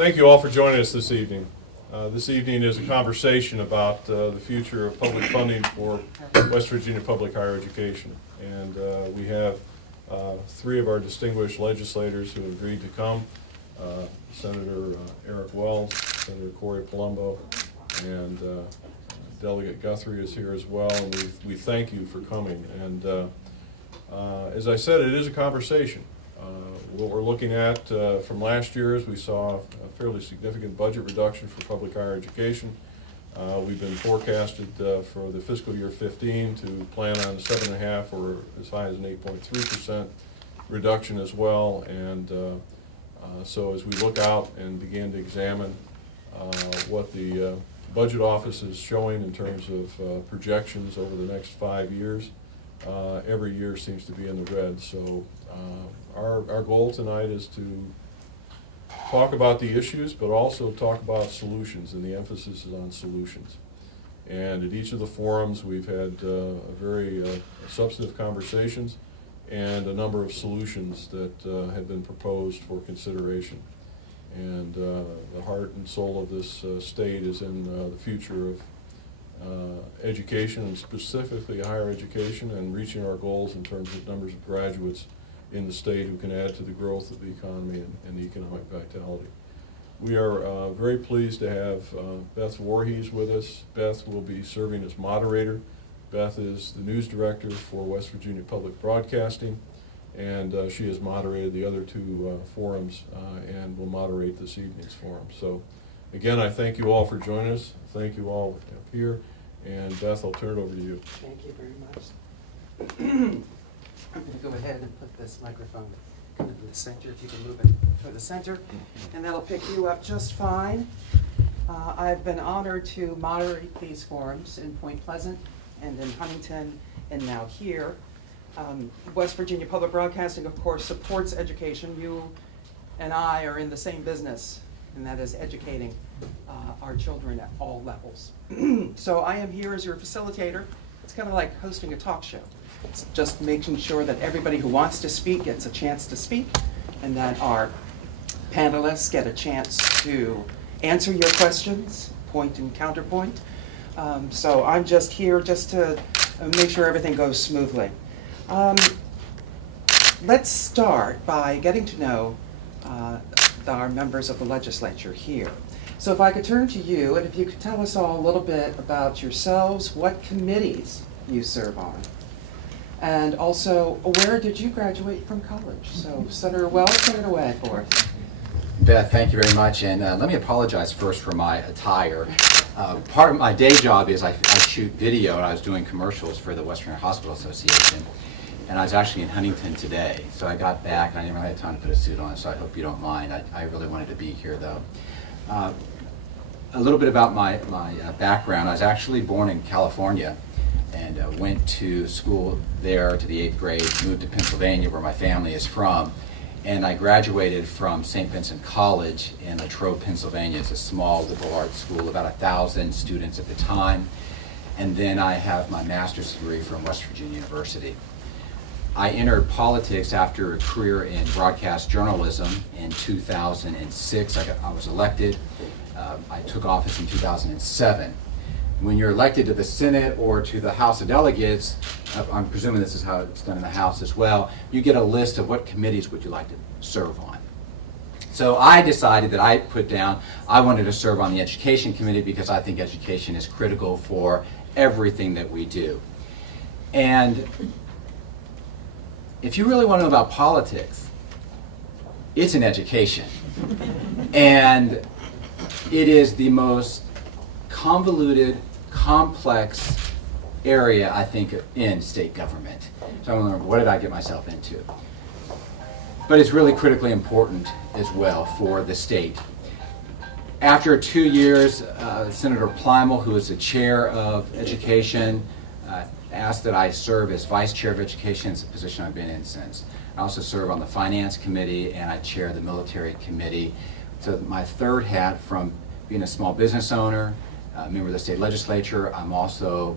Thank you all for joining us this evening. This evening is a conversation about the future of public funding for West Virginia public higher education. And we have three of our distinguished legislators who have agreed to come. Senator Eric Wells, Senator Corey Palumbo, and Delegate Guthrie is here as well. And we thank you for coming. And as I said, it is a conversation. What we're looking at from last year is we saw a fairly significant budget reduction for public higher education. We've been forecasted for the fiscal year 15 to plan on 7.5% or as high as an 8.3% reduction as well. And so as we look out and begin to examine what the budget office is showing in terms of projections over the next 5 years, every year seems to be in the red. So our goal tonight is to talk about the issues, but also talk about solutions, and the emphasis is on solutions. And at each of the forums, we've had very substantive conversations and a number of solutions that have been proposed for consideration. And the heart and soul of this state is in the future of education, and specifically higher education, and reaching our goals in terms of numbers of graduates in the state who can add to the growth of the economy and the economic vitality. We are very pleased to have Beth Voorhees with us. Beth will be serving as moderator. Beth is the news director for West Virginia Public Broadcasting, and she has moderated the other two forums and will moderate this evening's forum. So again, I thank you all for joining us. Thank you all up here. And Beth, I'll turn it over to you. Thank you very much. I'm going to go ahead and put this microphone kind of in the center, if you can move it toward the center, and that'll pick you up just fine. I've been honored to moderate these forums in Point Pleasant and in Huntington and now here. West Virginia Public Broadcasting, of course, supports education. You and I are in the same business, and that is educating our children at all levels. So I am here as your facilitator. It's kind of like hosting a talk show. It's just making sure that everybody who wants to speak gets a chance to speak, and that our panelists get a chance to answer your questions, point and counterpoint. So I'm just here just to make sure everything goes smoothly. Let's start by getting to know our members of the legislature here. So if I could turn to you, and if you could tell us all a little bit about yourselves, what committees you serve on, and also where did you graduate from college? So Senator Wells, take it away for us. Beth, thank you very much, and let me apologize first for my attire. Part of my day job is I shoot video, and I was doing commercials for the West Virginia Hospital Association, and I was actually in Huntington today. So I got back, and I didn't really have time to put a suit on, so I hope you don't mind. I really wanted to be here, though. A little bit about my background. I was actually born in California and went to school there to the 8th grade, moved to Pennsylvania where my family is from, and I graduated from St. Vincent College in Latrobe, Pennsylvania. It's a small liberal arts school, about 1,000 students at the time, and then I have my master's degree from West Virginia University. I entered politics after a career in broadcast journalism in 2006. I was elected. I took office in 2007. When you're elected to the Senate or to the House of Delegates, I'm presuming this is how it's done in the House as well, you get a list of what committees would you like to serve on. So I decided that I put down, I wanted to serve on the Education Committee because I think education is critical for everything that we do. And if you really want to know about politics, it's in education. And it is the most convoluted, complex area, I think, in state government. So I'm wondering, what did I get myself into? But it's really critically important as well for the state. After 2 years, Senator Plymel, who is the chair of education, asked that I serve as vice chair of education. It's a position I've been in since. I also serve on the finance committee, and I chair the military committee. So my third hat, from being a small business owner, a member of the state legislature, I'm also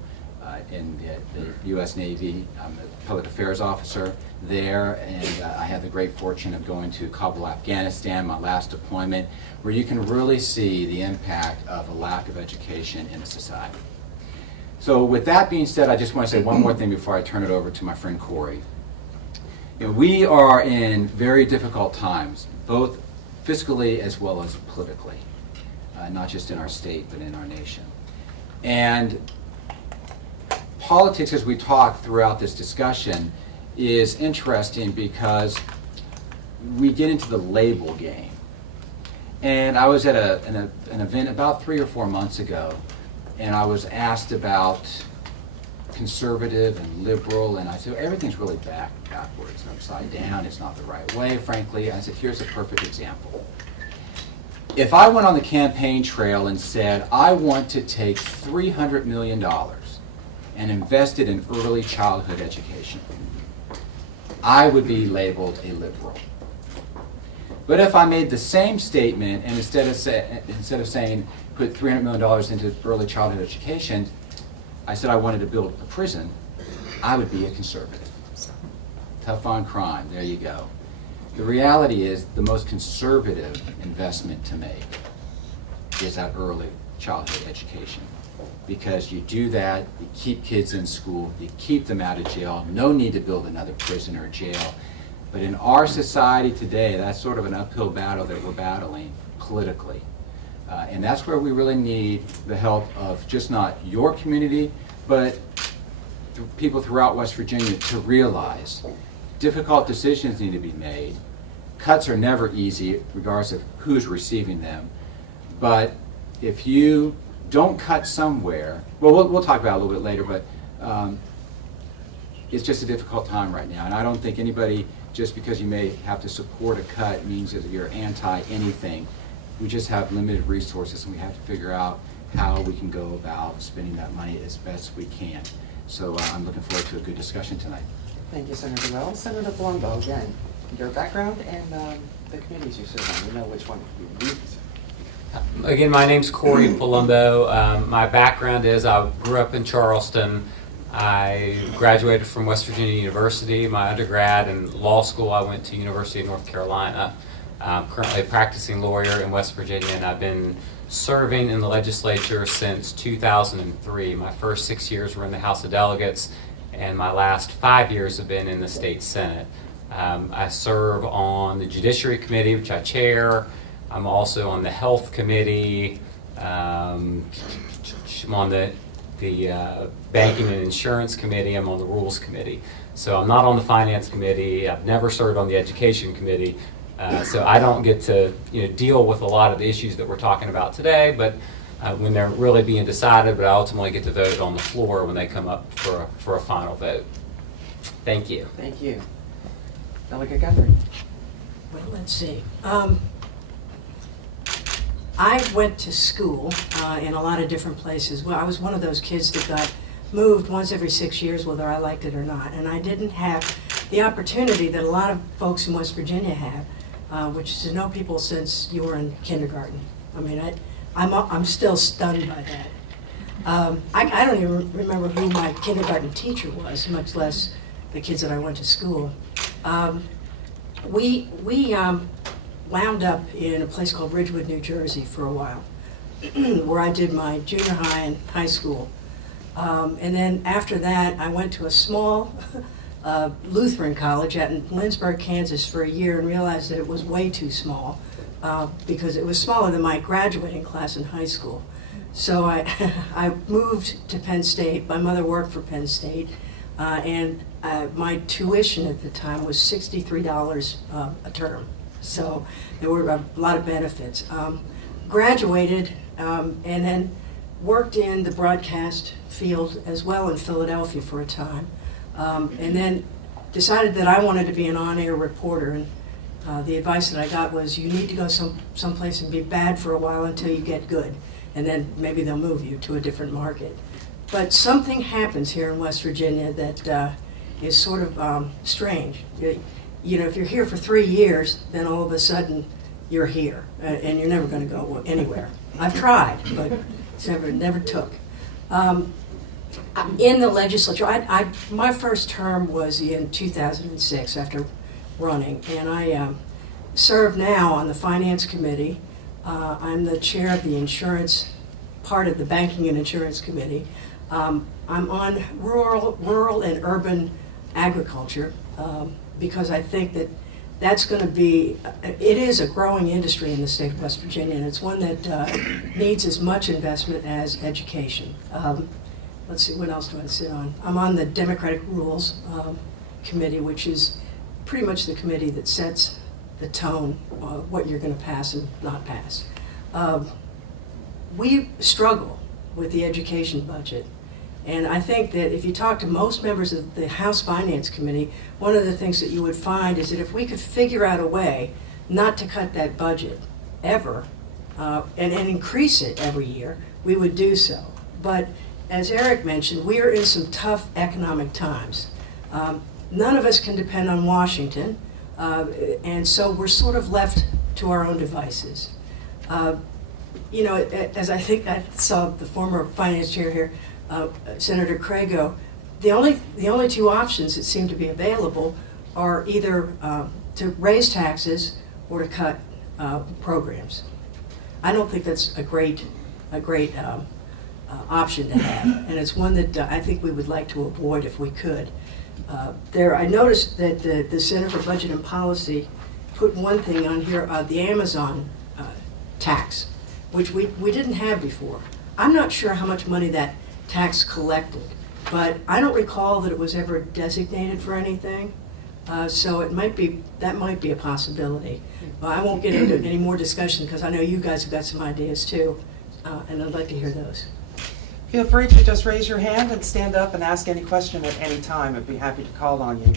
in the U.S. Navy. I'm a public affairs officer. there, and I had the great fortune of going to Kabul, Afghanistan, my last deployment, where you can really see the impact of a lack of education in a society. So with that being said, I just want to say one more thing before I turn it over to my friend Corey. You know, we are in very difficult times, both fiscally as well as politically, not just in our state, but in our nation. And politics, as we talk throughout this discussion, is interesting because we get into the label game. And I was at an event about 3 or 4 months ago, and I was asked about conservative and liberal, and I said, everything's really backwards, upside down, it's not the right way, frankly. I said, here's a perfect example. If I went on the campaign trail and said, I want to take $300 million and invest it in early childhood education, I would be labeled a liberal. But if I made the same statement, and instead of saying put $300 million into early childhood education, I said I wanted to build a prison, I would be a conservative. Tough on crime, there you go. The reality is the most conservative investment to make is that early childhood education. Because you do that, you keep kids in school, you keep them out of jail, no need to build another prison or jail. But in our society today, that's sort of an uphill battle that we're battling politically. And that's where we really need the help of just not your community, but people throughout West Virginia to realize difficult decisions need to be made. Cuts are never easy, regardless of who's receiving them. But if you don't cut somewhere, well, we'll talk about it a little bit later, but it's just a difficult time right now. And I don't think anybody, just because you may have to support a cut, means that you're anti-anything. We just have limited resources, and we have to figure out how we can go about spending that money as best we can. So I'm looking forward to a good discussion tonight. Thank you, Senator Wells. Senator Palumbo, again, your background and the committees you serve on. You know which one you lead. Again, my name's Corey Palumbo. My background is I grew up in Charleston. I graduated from West Virginia University. My undergrad and law school, I went to University of North Carolina. I'm currently a practicing lawyer in West Virginia, and I've been serving in the legislature since 2003. My first 6 years were in the House of Delegates, and my last 5 years have been in the state Senate. I serve on the Judiciary Committee, which I chair. I'm also on the Health Committee. I'm on the Banking and Insurance Committee. I'm on the Rules Committee. So I'm not on the Finance Committee. I've never served on the Education Committee. So I don't get to deal with a lot of the issues that we're talking about today, but when they're really being decided, but I ultimately get to vote on the floor when they come up for a final vote. Thank you. Thank you. Delegate Guthrie. Well, let's see. I went to school in a lot of different places. Well, I was one of those kids that got moved once every 6 years, whether I liked it or not. And I didn't have the opportunity that a lot of folks in West Virginia have, which is to know people since you were in kindergarten. I mean, I'm still stunned by that. I don't even remember who my kindergarten teacher was, much less the kids that I went to school. We wound up in a place called Ridgewood, New Jersey for a while, where I did my junior high and high school. And then after that, I went to a small Lutheran college out in Lindsborg, Kansas for a year and realized that it was way too small because it was smaller than my graduating class in high school. So I moved to Penn State. My mother worked for Penn State, and my tuition at the time was $63 a term. So there were a lot of benefits. Graduated and then worked in the broadcast field as well in Philadelphia for a time. And then decided that I wanted to be an on-air reporter. And the advice that I got was you need to go someplace and be bad for a while until you get good. And then maybe they'll move you to a different market. But something happens here in West Virginia that is sort of strange. You know, if you're here for 3 years, then all of a sudden you're here, and you're never going to go anywhere. I've tried, but it's never took. in the legislature. My first term was in 2006 after running, and I serve now on the Finance Committee. I'm the chair of the insurance, part of the Banking and Insurance Committee. I'm on rural and urban agriculture because I think that that's going to be, it is a growing industry in the state of West Virginia, and it's one that needs as much investment as education. Let's see, what else do I sit on? I'm on the Democratic Rules Committee, which is pretty much the committee that sets the tone, what you're going to pass and not pass. We struggle with the education budget. And I think that if you talk to most members of the House Finance Committee, one of the things that you would find is that if we could figure out a way not to cut that budget ever and increase it every year, we would do so. But as Eric mentioned, we are in some tough economic times. None of us can depend on Washington, and so we're sort of left to our own devices. You know, as I think I saw the former finance chair here, Senator Crago, the only two options that seem to be available are either to raise taxes or to cut programs. I don't think that's a great option to have, and it's one that I think we would like to avoid if we could. I noticed that the Center for Budget and Policy put one thing on here, the Amazon tax, which we didn't have before. I'm not sure how much money that tax collected, but I don't recall that it was ever designated for anything. So that might be a possibility. Well, I won't get into any more discussion because I know you guys have got some ideas too, and I'd like to hear those. Feel free to just raise your hand and stand up and ask any question at any time. I'd be happy to call on you.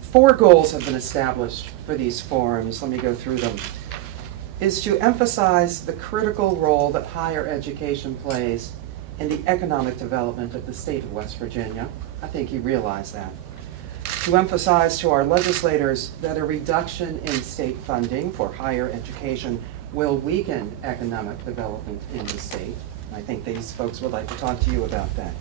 4 goals have been established for these forums. Let me go through them. Is to emphasize the critical role that higher education plays in the economic development of the state of West Virginia. I think you realize that. To emphasize to our legislators that a reduction in state funding for higher education will weaken economic development in the state. I think these folks would like to talk to you about that.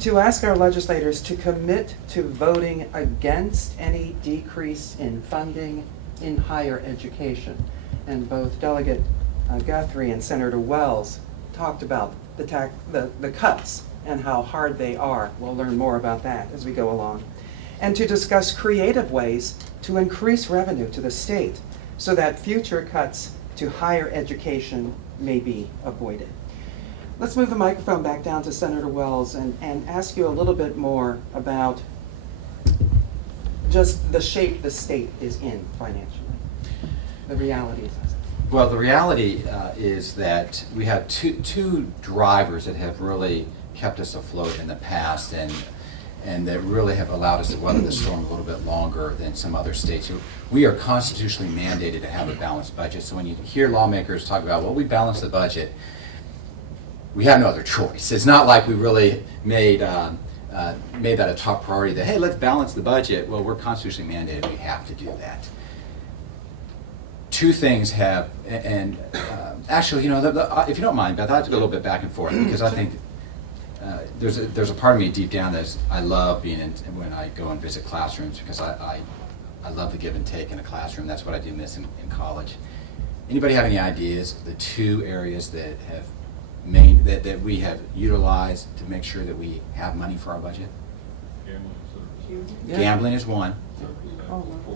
To ask our legislators to commit to voting against any decrease in funding in higher education. And both Delegate Guthrie and Senator Wells talked about the cuts and how hard they are. We'll learn more about that as we go along. And to discuss creative ways to increase revenue to the state so that future cuts to higher education may be avoided. Let's move the microphone back down to Senator Wells and ask you a little bit more about just the shape the state is in financially. The reality is. Well, the reality is that we have two drivers that have really kept us afloat in the past and that really have allowed us to weather the storm a little bit longer than some other states. We are constitutionally mandated to have a balanced budget. So when you hear lawmakers talk about, well, we balance the budget, we have no other choice. It's not like we really made that a top priority that, hey, let's balance the budget. Well, we're constitutionally mandated. We have to do that. Two things have, and actually, you know, if you don't mind, Beth, I have to go a little bit back and forth because I think there's a part of me deep down that I love being in when I go and visit classrooms because I love the give and take in a classroom. That's what I do miss in college. Anybody have any ideas of the two areas that have that we have utilized to make sure that we have money for our budget? Yeah. Gambling is one,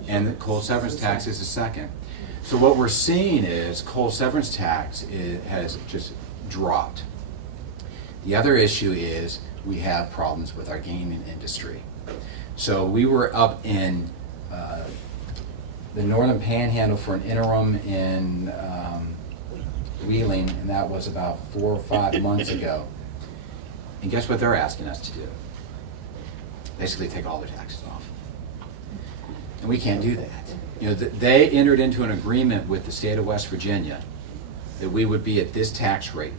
and the coal severance tax is the second. So what we're seeing is coal severance tax has just dropped. The other issue is we have problems with our gaming industry. So we were up in the Northern Panhandle for an interim in Wheeling, and that was about 4 or 5 months ago. And guess what they're asking us to do? Basically take all their taxes off. And we can't do that. You know, they entered into an agreement with the state of West Virginia that we would be at this tax rate.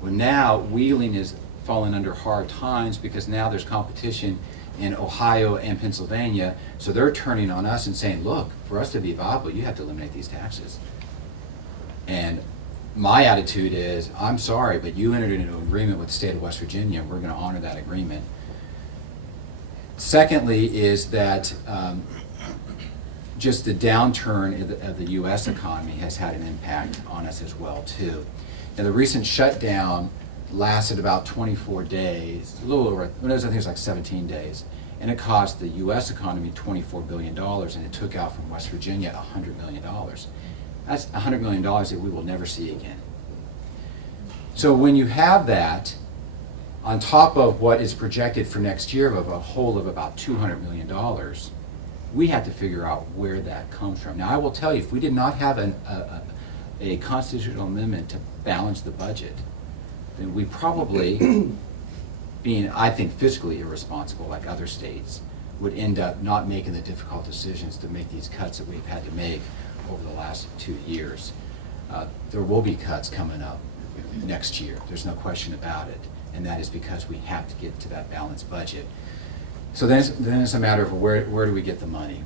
Well, now Wheeling is falling under hard times because now there's competition in Ohio and Pennsylvania, so they're turning on us and saying, look, for us to be viable, you have to eliminate these taxes. And my attitude is, I'm sorry, but you entered into an agreement with the state of West Virginia, and we're going to honor that agreement. Secondly is that just the downturn of the U.S. economy has had an impact on us as well, too. Now, the recent shutdown lasted about 24 days, a little over, I think it was like 17 days, and it cost the U.S. economy $24 billion, and it took out from West Virginia $100 million. That's $100 million that we will never see again. So when you have that, on top of what is projected for next year of a hole of about $200 million, we have to figure out where that comes from. Now, I will tell you, if we did not have a constitutional amendment to balance the budget, then we probably, being, I think, fiscally irresponsible like other states, would end up not making the difficult decisions to make these cuts that we've had to make over the last 2 years. There will be cuts coming up next year. There's no question about it. And that is because we have to get to that balanced budget. So then it's a matter of where do we get the money?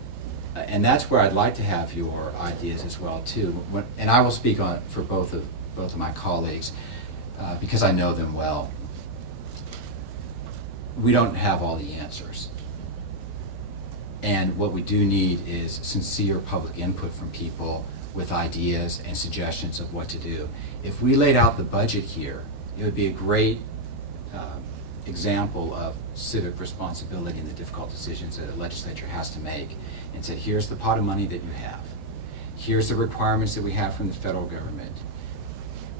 And that's where I'd like to have your ideas as well, too. And I will speak on for both of my colleagues because I know them well. We don't have all the answers. And what we do need is sincere public input from people with ideas and suggestions of what to do. If we laid out the budget here, it would be a great example of civic responsibility and the difficult decisions that a legislature has to make, and said, here's the pot of money that you have. Here's the requirements that we have from the federal government.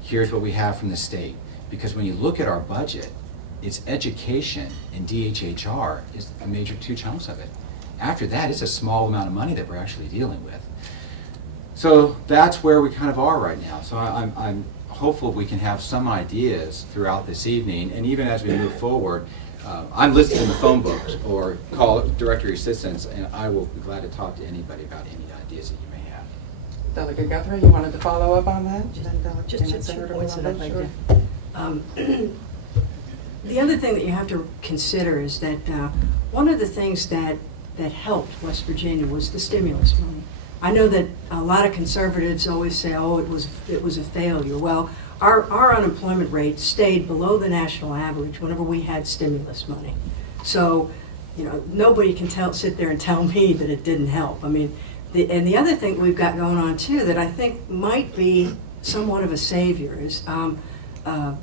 Here's what we have from the state. Because when you look at our budget, it's education and DHHR is a major 2 chunks of it. After that, it's a small amount of money that we're actually dealing with. So that's where we kind of are right now. So I'm hopeful we can have some ideas throughout this evening, and even as we move forward, I'm listed in the phone book or call directory assistance, and I will be glad to talk to anybody about any ideas that you may have. Delegate Guthrie, you wanted to follow up on that? Just 2 points that I'd like to. The other thing that you have to consider is that one of the things that helped West Virginia was the stimulus money. I know that a lot of conservatives always say, oh, it was a failure. Well, our unemployment rate stayed below the national average whenever we had stimulus money. So, nobody can sit there and tell me that it didn't help. I mean, and the other thing we've got going on too that I think might be somewhat of a savior is the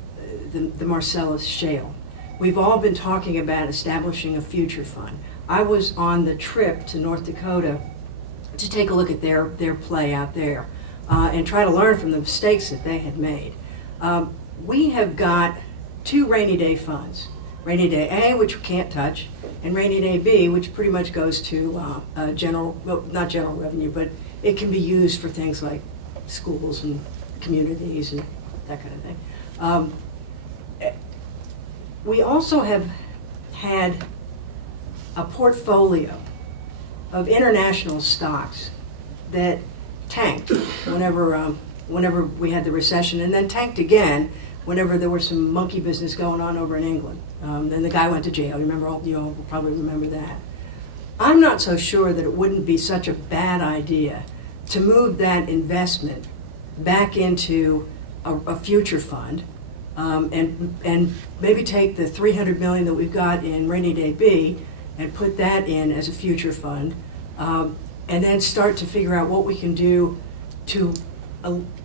Marcellus Shale. We've all been talking about establishing a future fund. I was on the trip to North Dakota to take a look at their play out there and try to learn from the mistakes that they had made. We have got 2 rainy day funds. Rainy Day A, which we can't touch, and Rainy Day B, which pretty much goes to not general revenue, but it can be used for things like schools and communities and that kind of thing. We also have had a portfolio of international stocks that tanked whenever we had the recession, and then tanked again whenever there was some monkey business going on over in England. Then the guy went to jail. You will probably remember that. I'm not so sure that it wouldn't be such a bad idea to move that investment back into a future fund, and maybe take the $300 million that we've got in Rainy Day B and put that in as a future fund, and then start to figure out what we can do to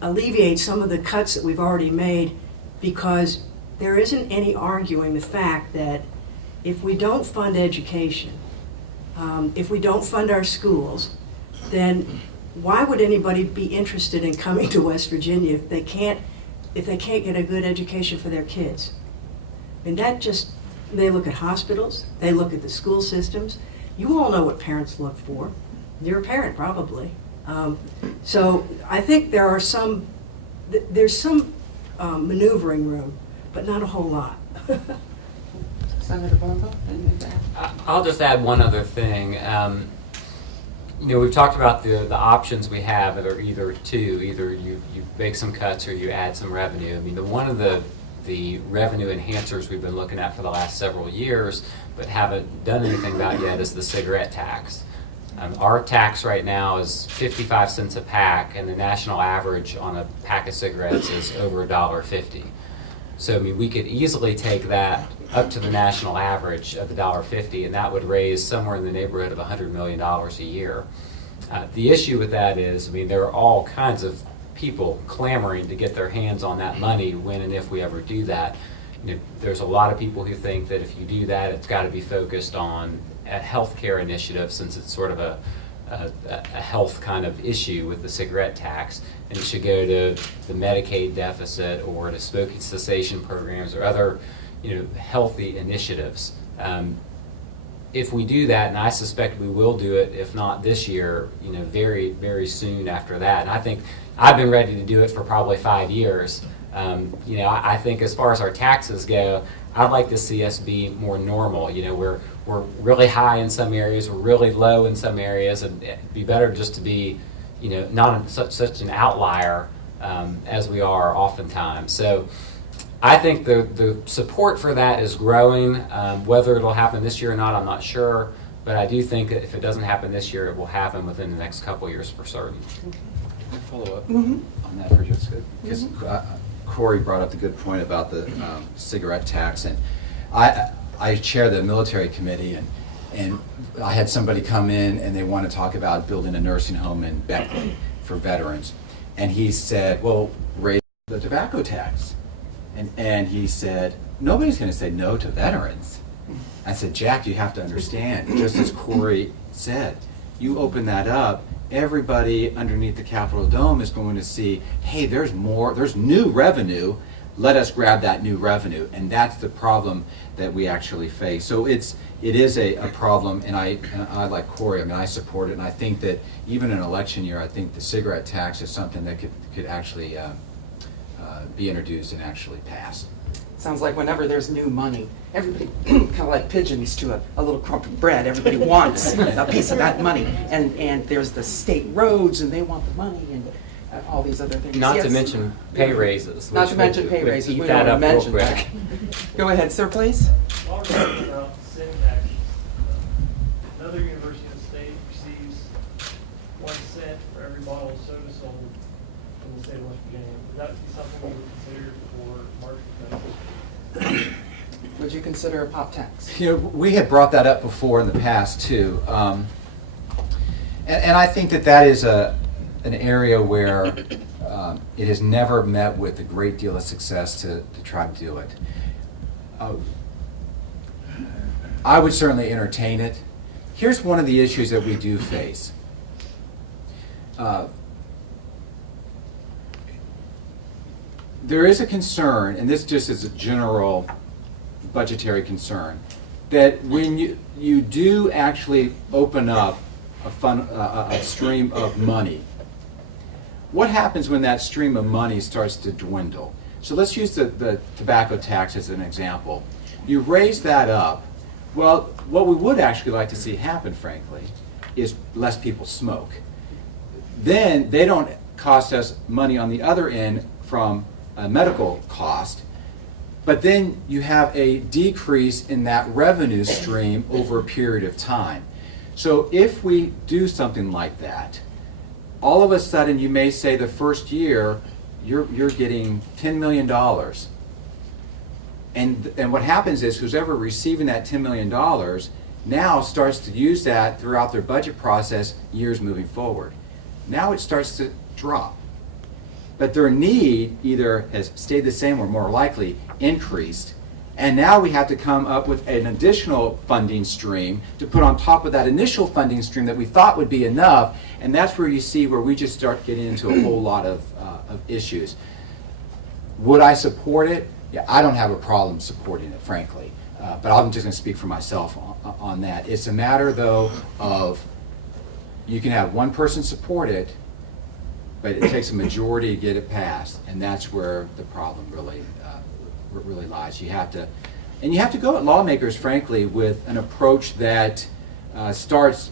alleviate some of the cuts that we've already made, because there isn't any arguing the fact that if we don't fund education, if we don't fund our schools, then why would anybody be interested in coming to West Virginia if they can't get a good education for their kids? I mean, they look at hospitals, they look at the school systems. You all know what parents look for. You're a parent, probably. So I think there's some maneuvering room, but not a whole lot. Senator Palumbo, anything to add? I'll just add one other thing. We've talked about the options we have that are either you make some cuts or you add some revenue. I mean, one of the revenue enhancers we've been looking at for the last several years but haven't done anything about yet is the cigarette tax. Our tax right now is 55 cents a pack, and the national average on a pack of cigarettes is over $1.50. So I mean, we could easily take that up to the national average of $1.50, and that would raise somewhere in the neighborhood of $100 million a year. The issue with that is, I mean, there are all kinds of people clamoring to get their hands on that money when and if we ever do that. You know, there's a lot of people who think that if you do that, it's got to be focused on a healthcare initiative, since it's sort of a health kind of issue with the cigarette tax, and it should go to the Medicaid deficit or to smoking cessation programs or other, you know, healthy initiatives. If we do that, and I suspect we will do it, if not this year, you know, very, very soon after that. And I think I've been ready to do it for probably 5 years. You know, I think as far as our taxes go, I'd like to see us be more normal. You know, we're really high in some areas, we're really low in some areas, and it'd be better just to be, you know, not such an outlier as we are oftentimes. So I think the support for that is growing. Whether it'll happen this year or not, I'm not sure, but I do think that if it doesn't happen this year, it will happen within the next couple of years for certain. Can I follow up on that for just good? Because Corey brought up the good point about the cigarette tax, and I chair the military committee, and I had somebody come in and they want to talk about building a nursing home in Beckley for veterans, and he said, well, raise the tobacco tax. And he said, nobody's going to say no to veterans. I said, Jack, you have to understand, just as Corey said, you open that up, everybody underneath the Capitol Dome is going to see, hey, there's new revenue, let us grab that new revenue. And that's the problem that we actually face. So it is a problem, and I like Corey, I mean, I support it, and I think that even in an election year, I think the cigarette tax is something that could actually be introduced and actually pass. Sounds like whenever there's new money, everybody kind of like pigeons to a little crumb of bread. Everybody wants a piece of that money, and there's the state roads, and they want the money, and all these other things. Not to Yes. mention pay raises. Not which to mention would- pay would raises. eat We that don't up real mention quick. that. Go ahead, sir, please. While we're talking about sin taxes, another university in the state receives 1 cent for every bottle of soda sold in the state of West Virginia. Would that be something we would consider for market prices? Would you consider a pop tax? You know, we had brought that up before in the past too, and I think that is an area where it has never met with a great deal of success to try to do it. I would certainly entertain it. Here's one of the issues that we do face. There is a concern, and this just is a general budgetary concern, that when you do actually open up a stream of money, what happens when that stream of money starts to dwindle? So let's use the tobacco tax as an example. You raise that up. Well, what we would actually like to see happen, frankly, is less people smoke. Then they don't cost us money on the other end from a medical cost, but then you have a decrease in that revenue stream over a period of time. So if we do something like that, all of a sudden you may say the first year you're getting $10 million. And what happens is whoever receiving that $10 million now starts to use that throughout their budget process years moving forward. Now it starts to drop. But their need either has stayed the same or more likely increased. And now we have to come up with an additional funding stream to put on top of that initial funding stream that we thought would be enough. And that's where you see where we just start getting into a whole lot of issues. Would I support it? Yeah, I don't have a problem supporting it, frankly. But I'm just going to speak for myself on that. It's a matter, though, of you can have one person support it, but it takes a majority to get it passed, and that's where the problem really lies. You have to go at lawmakers, frankly, with an approach that starts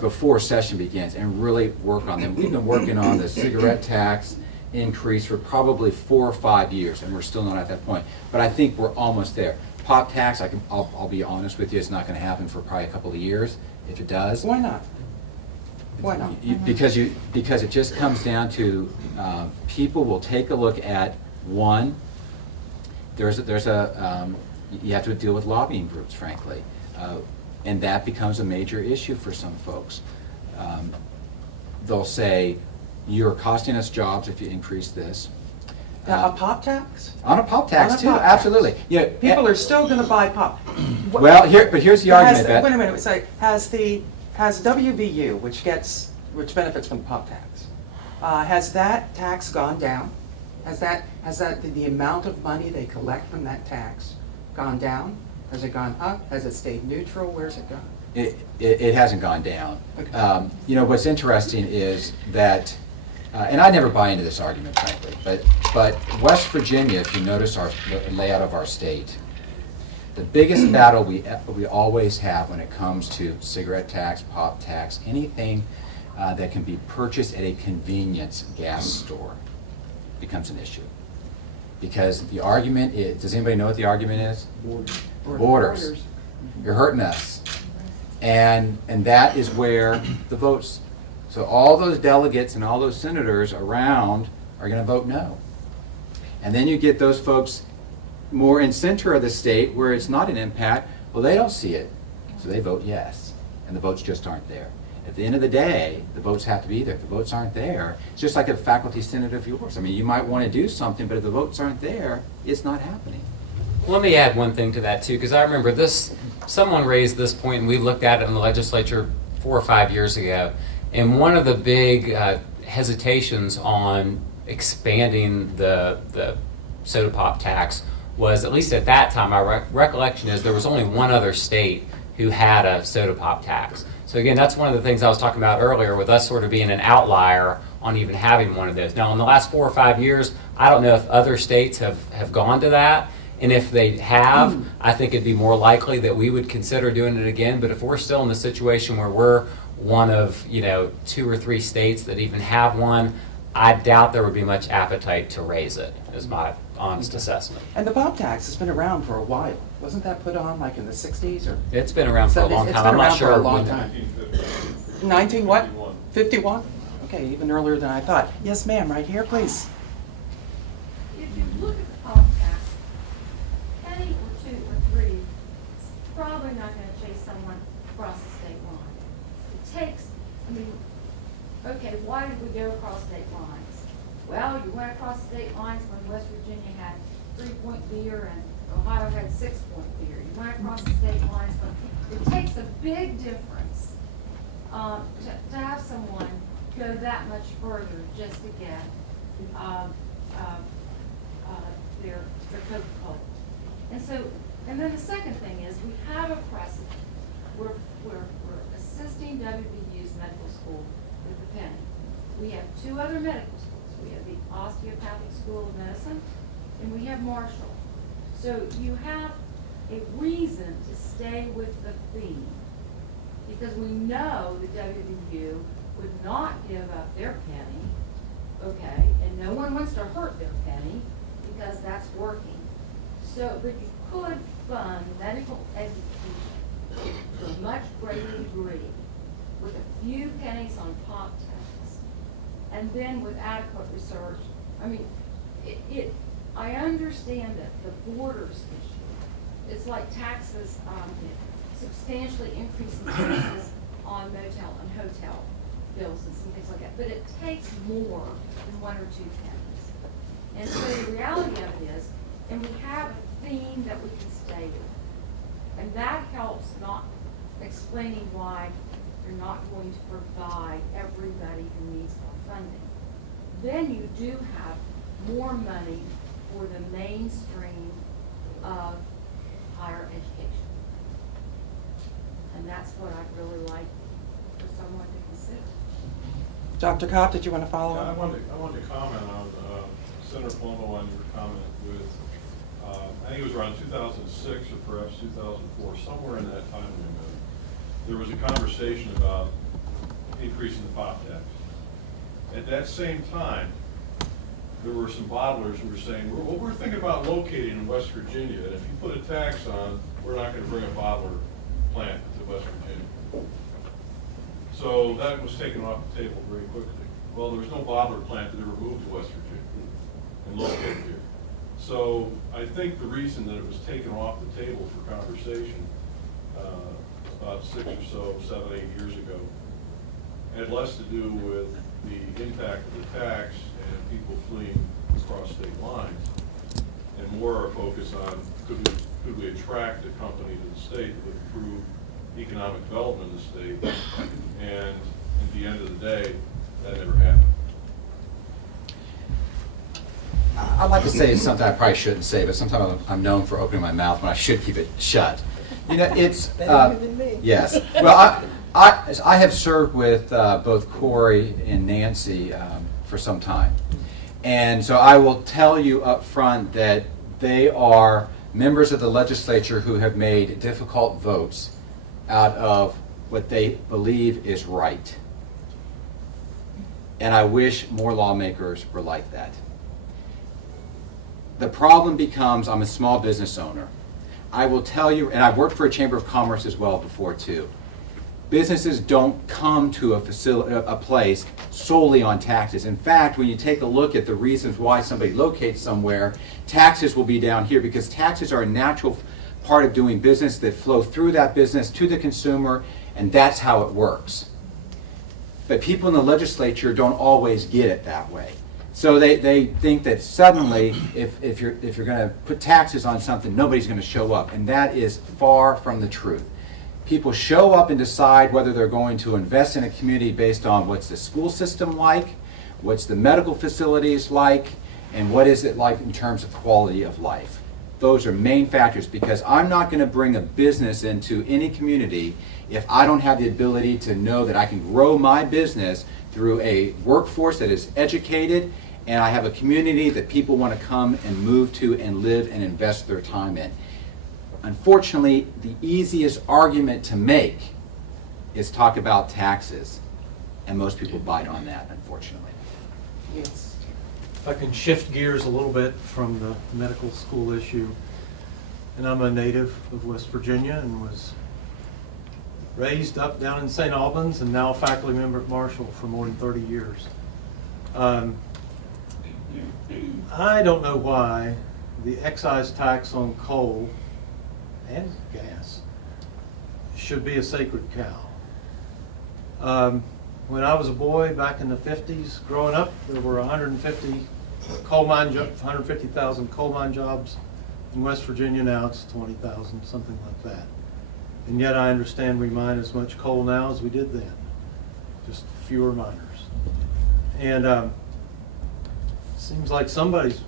before session begins and really work on them. We've been working on the cigarette tax increase for probably 4 or 5 years, and we're still not at that point. But I think we're almost there. Pop tax, I'll be honest with you, it's not going to happen for probably a couple of years. If it does, Why not? Why not? because it just comes down to, people will take a look at, one, you have to deal with lobbying groups, frankly. And that becomes a major issue for some folks. They'll say, you're costing us jobs if you increase this. A pop tax? On a pop tax On a too, pop tax. absolutely. Yeah. People are still gonna buy pop. What- Well, but here's the argument, Wait a Beth. minute, sorry, has WVU, which benefits from the pop tax, has that tax gone down? Has the amount of money they collect from that tax gone down? Has it gone up? Has it stayed neutral? Where's it gone? It hasn't gone down. Okay. You know, what's interesting is that, and I never buy into this argument, frankly, but West Virginia, if you notice the layout of our state, the biggest battle we always have when it comes to cigarette tax, pop tax, anything that can be purchased at a convenience gas store becomes an issue. Because the argument is, does anybody know what the argument is? Borders. You're hurting us. And that is where the votes, so all those delegates and all those senators around are going to vote no. And then you get those folks more in center of the state where it's not an impact, well, they don't see it, so they vote yes, and the votes just aren't there. At the end of the day, the votes have to be there. If the votes aren't there, it's just like a faculty senate of yours. I mean, you might want to do something, but if the votes aren't there, it's not happening. Let me add one thing to that too, because I remember this, someone raised this point and we looked at it in the legislature 4 or 5 years ago. And one of the big hesitations on expanding the soda pop tax was, at least at that time, my recollection is there was only one other state who had a soda pop tax. So again, that's one of the things I was talking about earlier with us sort of being an outlier on even having one of those. Now, in the last 4 or 5 years, I don't know if other states have gone to that. And if they have, I think it'd be more likely that we would consider doing it again. But if we're still in the situation where we're one of 2 or 3 states that even have one, I doubt there would be much appetite to raise it, is my honest assessment. And the pop tax has been around for a while. Wasn't that put on like in the 60s or? It's been around for a long It's time. been I'm not around sure. for a long when- time. 1950. 19 what? 51. 51? Okay, even earlier than I thought. Yes, ma'am, right here, please. If you look at the pop tax, penny or 2 or 3, it's probably not gonna chase someone across the state line. It takes, okay, why did we go across state lines? Well, you went across state lines when West Virginia had 3-point beer and Ohio had 6-point beer. You went across the state lines when, it takes a big difference to have someone go that much further just to get their Coca-Cola. And then the second thing is, we have a precedent. We're assisting WVU's medical school with the penny. We have 2 other medical schools. We have the Osteopathic School of Medicine, and we have Marshall. So you have a reason to stay with the theme, because we know the WVU would not give up their penny, okay, and no one wants to hurt their penny because that's working. So, but you could fund medical education to a much greater degree with a few pennies on pop tax, and then with adequate research. I understand that the borders issue, it's like taxes, substantially increasing taxes on motel and hotel bills and some things like that, but it takes more than 1 or 2 pennies. And so the reality of it is, and we have a theme that we can stay with, and that helps not explaining why you're not going to provide everybody who needs more funding. Then you do have more money for the mainstream of higher education. And that's what I'd really like for someone to consider. Dr. Kopp, did you want to follow I up? wanted to comment on Senator Palumbo on your comment with, I think it was around 2006 or perhaps 2004, somewhere in that time window. There was a conversation about increasing the pop tax. At that same time, there were some bottlers who were saying, well, we're thinking about locating in West Virginia, and if you put a tax on, we're not going to bring a bottler plant to West Virginia. So that was taken off the table very quickly. Well, there was no bottler plant that ever moved to West Virginia and located here. So I think the reason that it was taken off the table for conversation about 6 or so, 7, 8 years ago, had less to do with the impact of the tax and people fleeing across state lines, and more a focus on could we attract a company to the state that would improve economic development in the state, and at the end of the day, that never happened. I'd like to say something I probably shouldn't say, but sometimes I'm known for opening my mouth when I should keep it shut. You know, it's Better than me. yes. Well, I have served with both Corey and Nancy for some time, and so I will tell you up front that they are members of the legislature who have made difficult votes out of what they believe is right. And I wish more lawmakers were like that. The problem becomes, I'm a small business owner. I will tell you, and I've worked for a Chamber of Commerce as well before too. Businesses don't come to a place solely on taxes. In fact, when you take a look at the reasons why somebody locates somewhere, taxes will be down here because taxes are a natural part of doing business that flow through that business to the consumer, and that's how it works. But people in the legislature don't always get it that way. So they think that suddenly, if you're going to put taxes on something, nobody's going to show up, and that is far from the truth. People show up and decide whether they're going to invest in a community based on what's the school system like, what's the medical facilities like, and what is it like in terms of quality of life. Those are main factors, because I'm not going to bring a business into any community if I don't have the ability to know that I can grow my business through a workforce that is educated, and I have a community that people want to come and move to and live and invest their time in. Unfortunately, the easiest argument to make is talk about taxes, and most people bite on that, unfortunately. Yes. If I can shift gears a little bit from the medical school issue, and I'm a native of West Virginia and was raised up down in St. Albans and now a faculty member at Marshall for more than 30 years. I don't know why the excise tax on coal and gas should be a sacred cow. When I was a boy back in the 50s, growing up, there were 150,000 coal mine jobs in West Virginia. Now it's 20,000, something like that. And yet I understand we mine as much coal now as we did then, just fewer miners. And seems like somebody's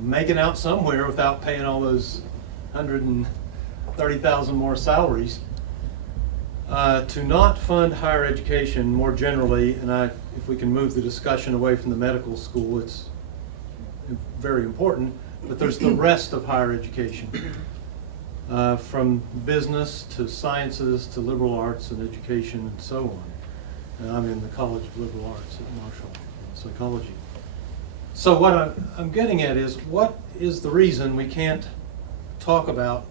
making out somewhere without paying all those 130,000 more salaries. To not fund higher education more generally, and if we can move the discussion away from the medical school, it's very important, but there's the rest of higher education. From business to sciences to liberal arts and education and so on. And I'm in the College of Liberal Arts at Marshall, psychology. So what I'm getting at is, what is the reason we can't talk about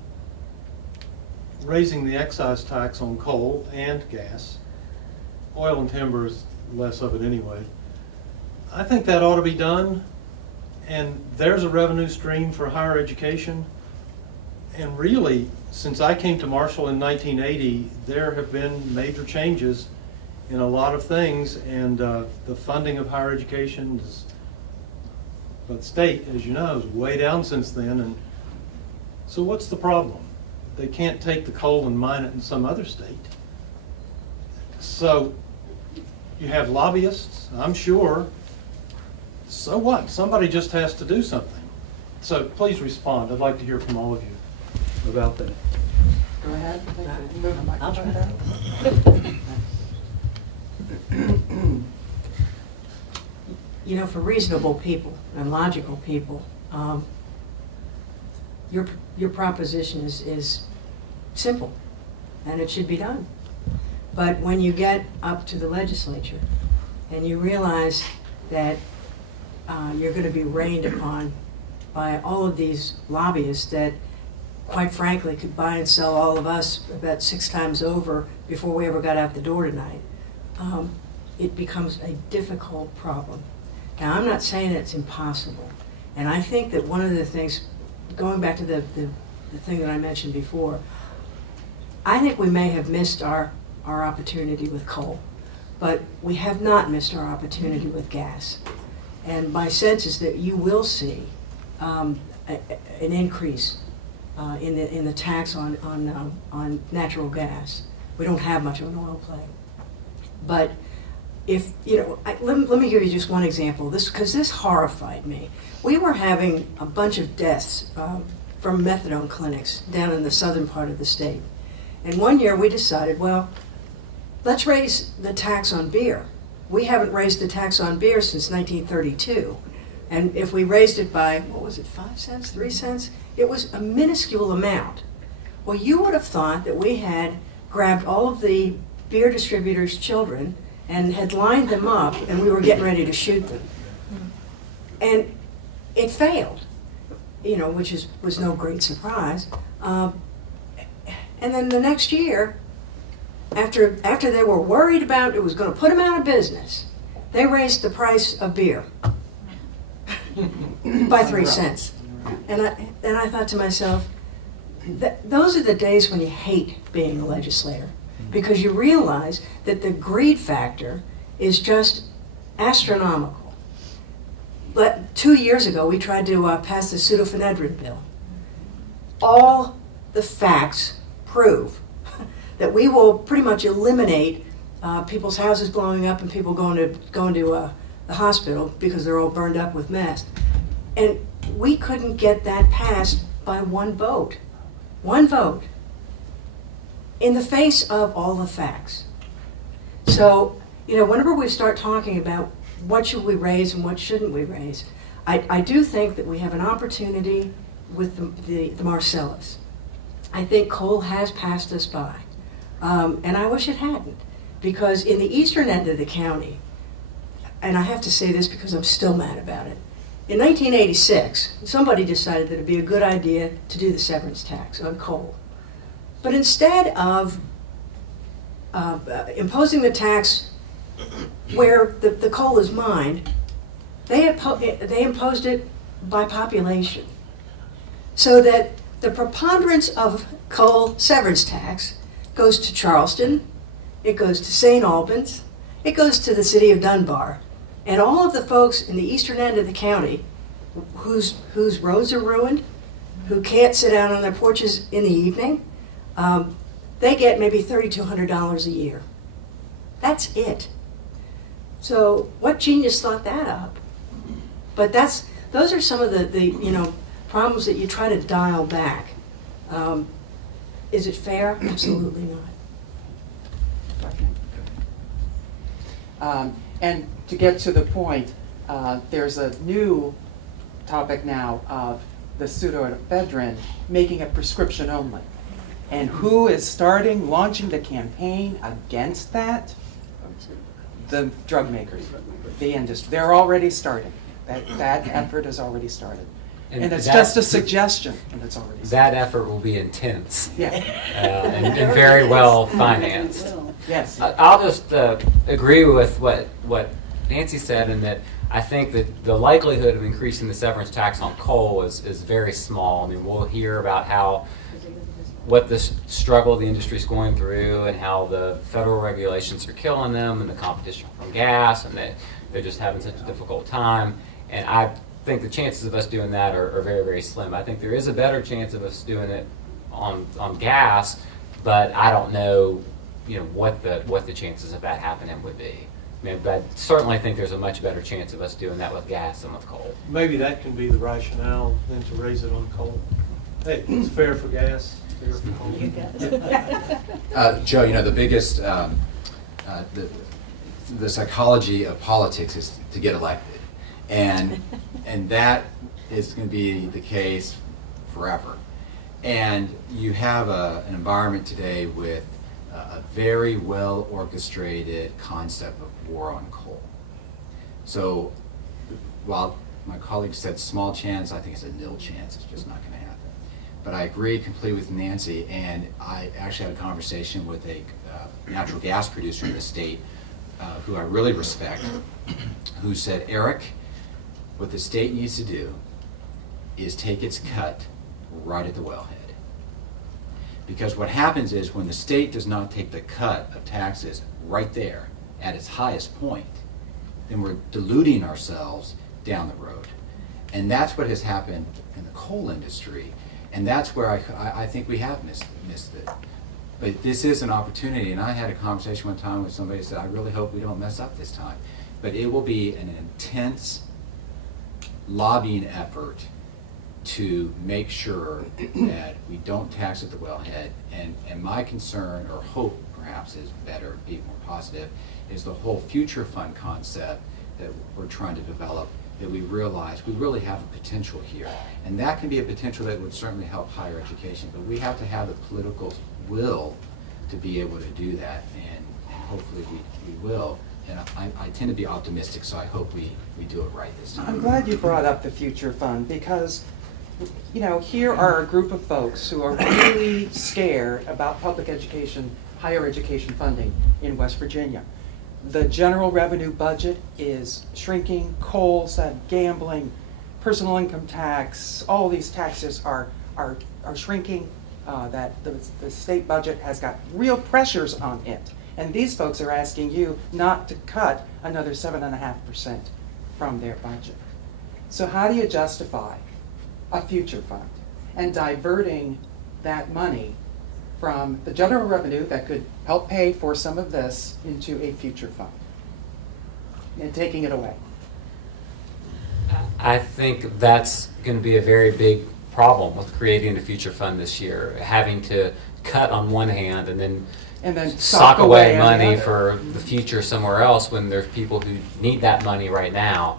raising the excise tax on coal and gas? Oil and timber is less of it anyway. I think that ought to be done, and there's a revenue stream for higher education. And really, since I came to Marshall in 1980, there have been major changes in a lot of things, and the funding of higher education is, but the state, as you know, is way down since then. And so what's the problem? They can't take the coal and mine it in some other state. So you have lobbyists, I'm sure. So what? Somebody just has to do something. So please respond. I'd like to hear from all of you about that. Go ahead. Move the I'll microphone try. down. You know, for reasonable people and logical people, your proposition is simple, and it should be done. But when you get up to the legislature and you realize that you're going to be rained upon by all of these lobbyists that quite frankly, could buy and sell all of us about 6 times over before we ever got out the door tonight, it becomes a difficult problem. Now, I'm not saying it's impossible, and I think that one of the things, going back to the thing that I mentioned before, I think we may have missed our opportunity with coal, but we have not missed our opportunity with gas. And my sense is that you will see an increase in the tax on natural gas. We don't have much of an oil play, but if you know, let me give you just one example. Because this horrified me. We were having a bunch of deaths from methadone clinics down in the southern part of the state, and one year we decided, well, let's raise the tax on beer. We haven't raised the tax on beer since 1932. And if we raised it by, what was it, 5 cents, 3 cents? It was a minuscule amount. Well, you would have thought that we had grabbed all of the beer distributors' children and had lined them up and we were getting ready to shoot them. And it failed, you know, which was no great surprise. And then the next year, after they were worried about it was going to put them out of business, they raised the price of beer by 3 cents. And I thought to myself, those are the days when you hate being a legislator, because you realize that the greed factor is just astronomical. But 2 years ago, we tried to pass the pseudoephedrine bill. All the facts prove that we will pretty much eliminate people's houses blowing up and people going to the hospital because they're all burned up with meth. And we couldn't get that passed by one vote. One vote. In the face of all the facts. So, you know, whenever we start talking about what should we raise and what shouldn't we raise, I do think that we have an opportunity with the Marcellus. I think coal has passed us by. And I wish it hadn't, because in the eastern end of the county, and I have to say this because I'm still mad about it, in 1986, somebody decided that it'd be a good idea to do the severance tax on coal. But instead of imposing the tax where the coal is mined, they imposed it by population. So that the preponderance of coal severance tax goes to Charleston, it goes to St. Albans, it goes to the city of Dunbar. And all of the folks in the eastern end of the county whose roads are ruined, who can't sit out on their porches in the evening, they get maybe $3,200 a year. That's it. So what genius thought that up? But those are some of the problems that you try to dial back. Is it fair? Absolutely not. And to get to the point, there's a new topic now of the pseudoephedrine making a prescription only. And who is launching the campaign against that? The drug makers, the industry. They're already starting. That effort has already started. And it's just a suggestion, and it's already started. That effort will be intense. Yeah. And very well financed. Yes. I'll just agree with what Nancy said, in that I think that the likelihood of increasing the severance tax on coal is very small. I mean, we'll hear about what the struggle the industry is going through and how the federal regulations are killing them and the competition from gas, and that they're just having such a difficult time. And I think the chances of us doing that are very, very slim. I think there is a better chance of us doing it on gas, but I don't know, what the chances of that happening would be. I mean, but I certainly think there's a much better chance of us doing that with gas than with coal. Maybe that can be the rationale than to raise it on coal. Hey, it's fair for gas, fair for coal. Joe, the biggest, the psychology of politics is to get elected. And that is going to be the case forever. And you have an environment today with a very well orchestrated concept of war on coal. So while my colleague said small chance, I think it's a nil chance. It's just not going to happen. But I agree completely with Nancy, and I actually had a conversation with a natural gas producer in the state who I really respect, who said, Eric, what the state needs to do is take its cut right at the wellhead. Because what happens is when the state does not take the cut of taxes right there at its highest point, then we're diluting ourselves down the road. And that's what has happened in the coal industry. And that's where I think we have missed it. But this is an opportunity, and I had a conversation one time with somebody who said, I really hope we don't mess up this time. But it will be an intense lobbying effort to make sure that we don't tax at the wellhead. And my concern, or hope perhaps is better, be more positive, is the whole future fund concept that we're trying to develop, that we realize we really have a potential here. And that can be a potential that would certainly help higher education, but we have to have the political will to be able to do that, and hopefully we will. And I tend to be optimistic, so I hope we do it right this time. I'm glad you brought up the future fund, because, you know, here are a group of folks who are really scared about public education, higher education funding in West Virginia. The general revenue budget is shrinking, coal, gambling, personal income tax, all these taxes are shrinking. That the state budget has got real pressures on it. And these folks are asking you not to cut another 7.5% from their budget. So how do you justify a future fund and diverting that money from the general revenue that could help pay for some of this into a future fund and taking it away? I think that's going to be a very big problem with creating a future fund this year, having to cut on one hand and then sock away on the money other. for the future somewhere else when there's people who need that money right now.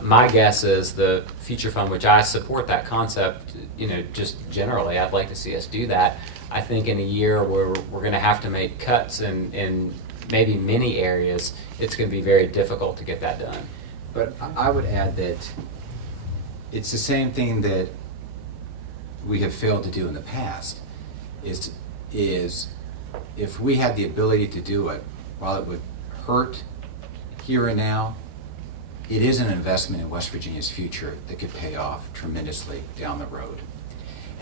My guess is the future fund, which I support that concept, you know, just generally, I'd like to see us do that. I think in a year where we're going to have to make cuts in maybe many areas, it's going to be very difficult to get that done. But I would add that it's the same thing that we have failed to do in the past, is if we had the ability to do it, while it would hurt here and now, it is an investment in West Virginia's future that could pay off tremendously down the road.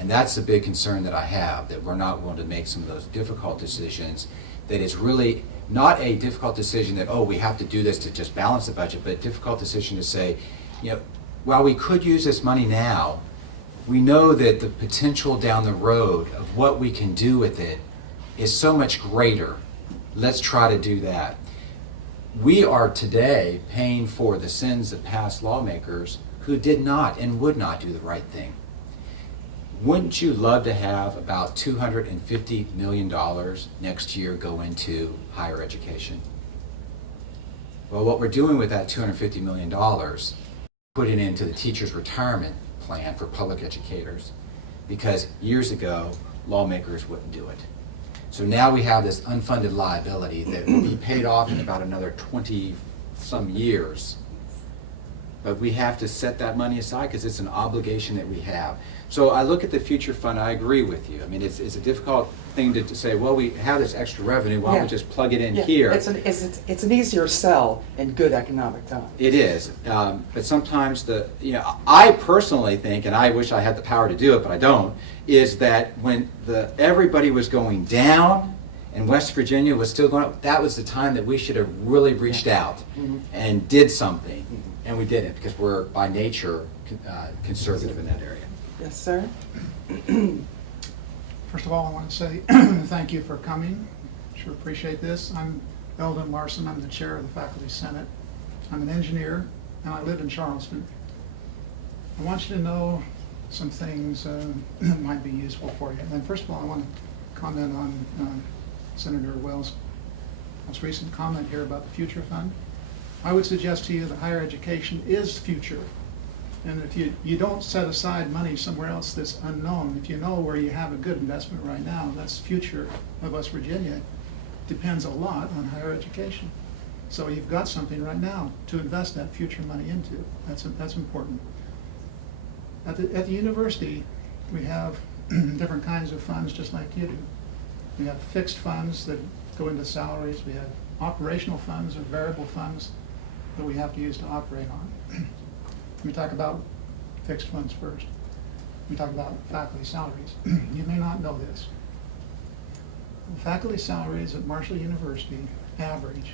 And that's the big concern that I have, that we're not willing to make some of those difficult decisions, that is really not a difficult decision that, oh, we have to do this to just balance the budget, but a difficult decision to say, you know, while we could use this money now, we know that the potential down the road of what we can do with it is so much greater. Let's try to do that. We are today paying for the sins of past lawmakers who did not and would not do the right thing. Wouldn't you love to have about $250 million next year go into higher education? Well, what we're doing with that $250 million, putting it into the teachers' retirement plan for public educators, because years ago, lawmakers wouldn't do it. So now we have this unfunded liability that will be paid off in about another 20-some years. But we have to set that money aside because it's an obligation that we have. So I look at the future fund, I agree with you. I mean, it's a difficult thing to say, well, we have this extra revenue, why don't we just plug it in here? It's an easier sell in good economic times. It is, but sometimes I personally think, and I wish I had the power to do it, but I don't, is that when everybody was going down and West Virginia was still going up, that was the time that we should have really reached out and did something, and we didn't, because we're by nature conservative in that area. Yes, sir? First of all, I want to say thank you for coming. Sure appreciate this. I'm Eldon Larson. I'm the chair of the Faculty Senate. I'm an engineer, and I live in Charleston. I want you to know some things that might be useful for you. And then first of all, I want to comment on Senator Wells' most recent comment here about the future fund. I would suggest to you that higher education is future. And if you don't set aside money somewhere else that's unknown, if you know where you have a good investment right now, that's future of West Virginia, depends a lot on higher education. So you've got something right now to invest that future money into. That's important. At the university, we have different kinds of funds just like you do. We have fixed funds that go into salaries. We have operational funds or variable funds that we have to use to operate on. Let me talk about fixed funds first. We talk about faculty salaries. You may not know this. Faculty salaries at Marshall University average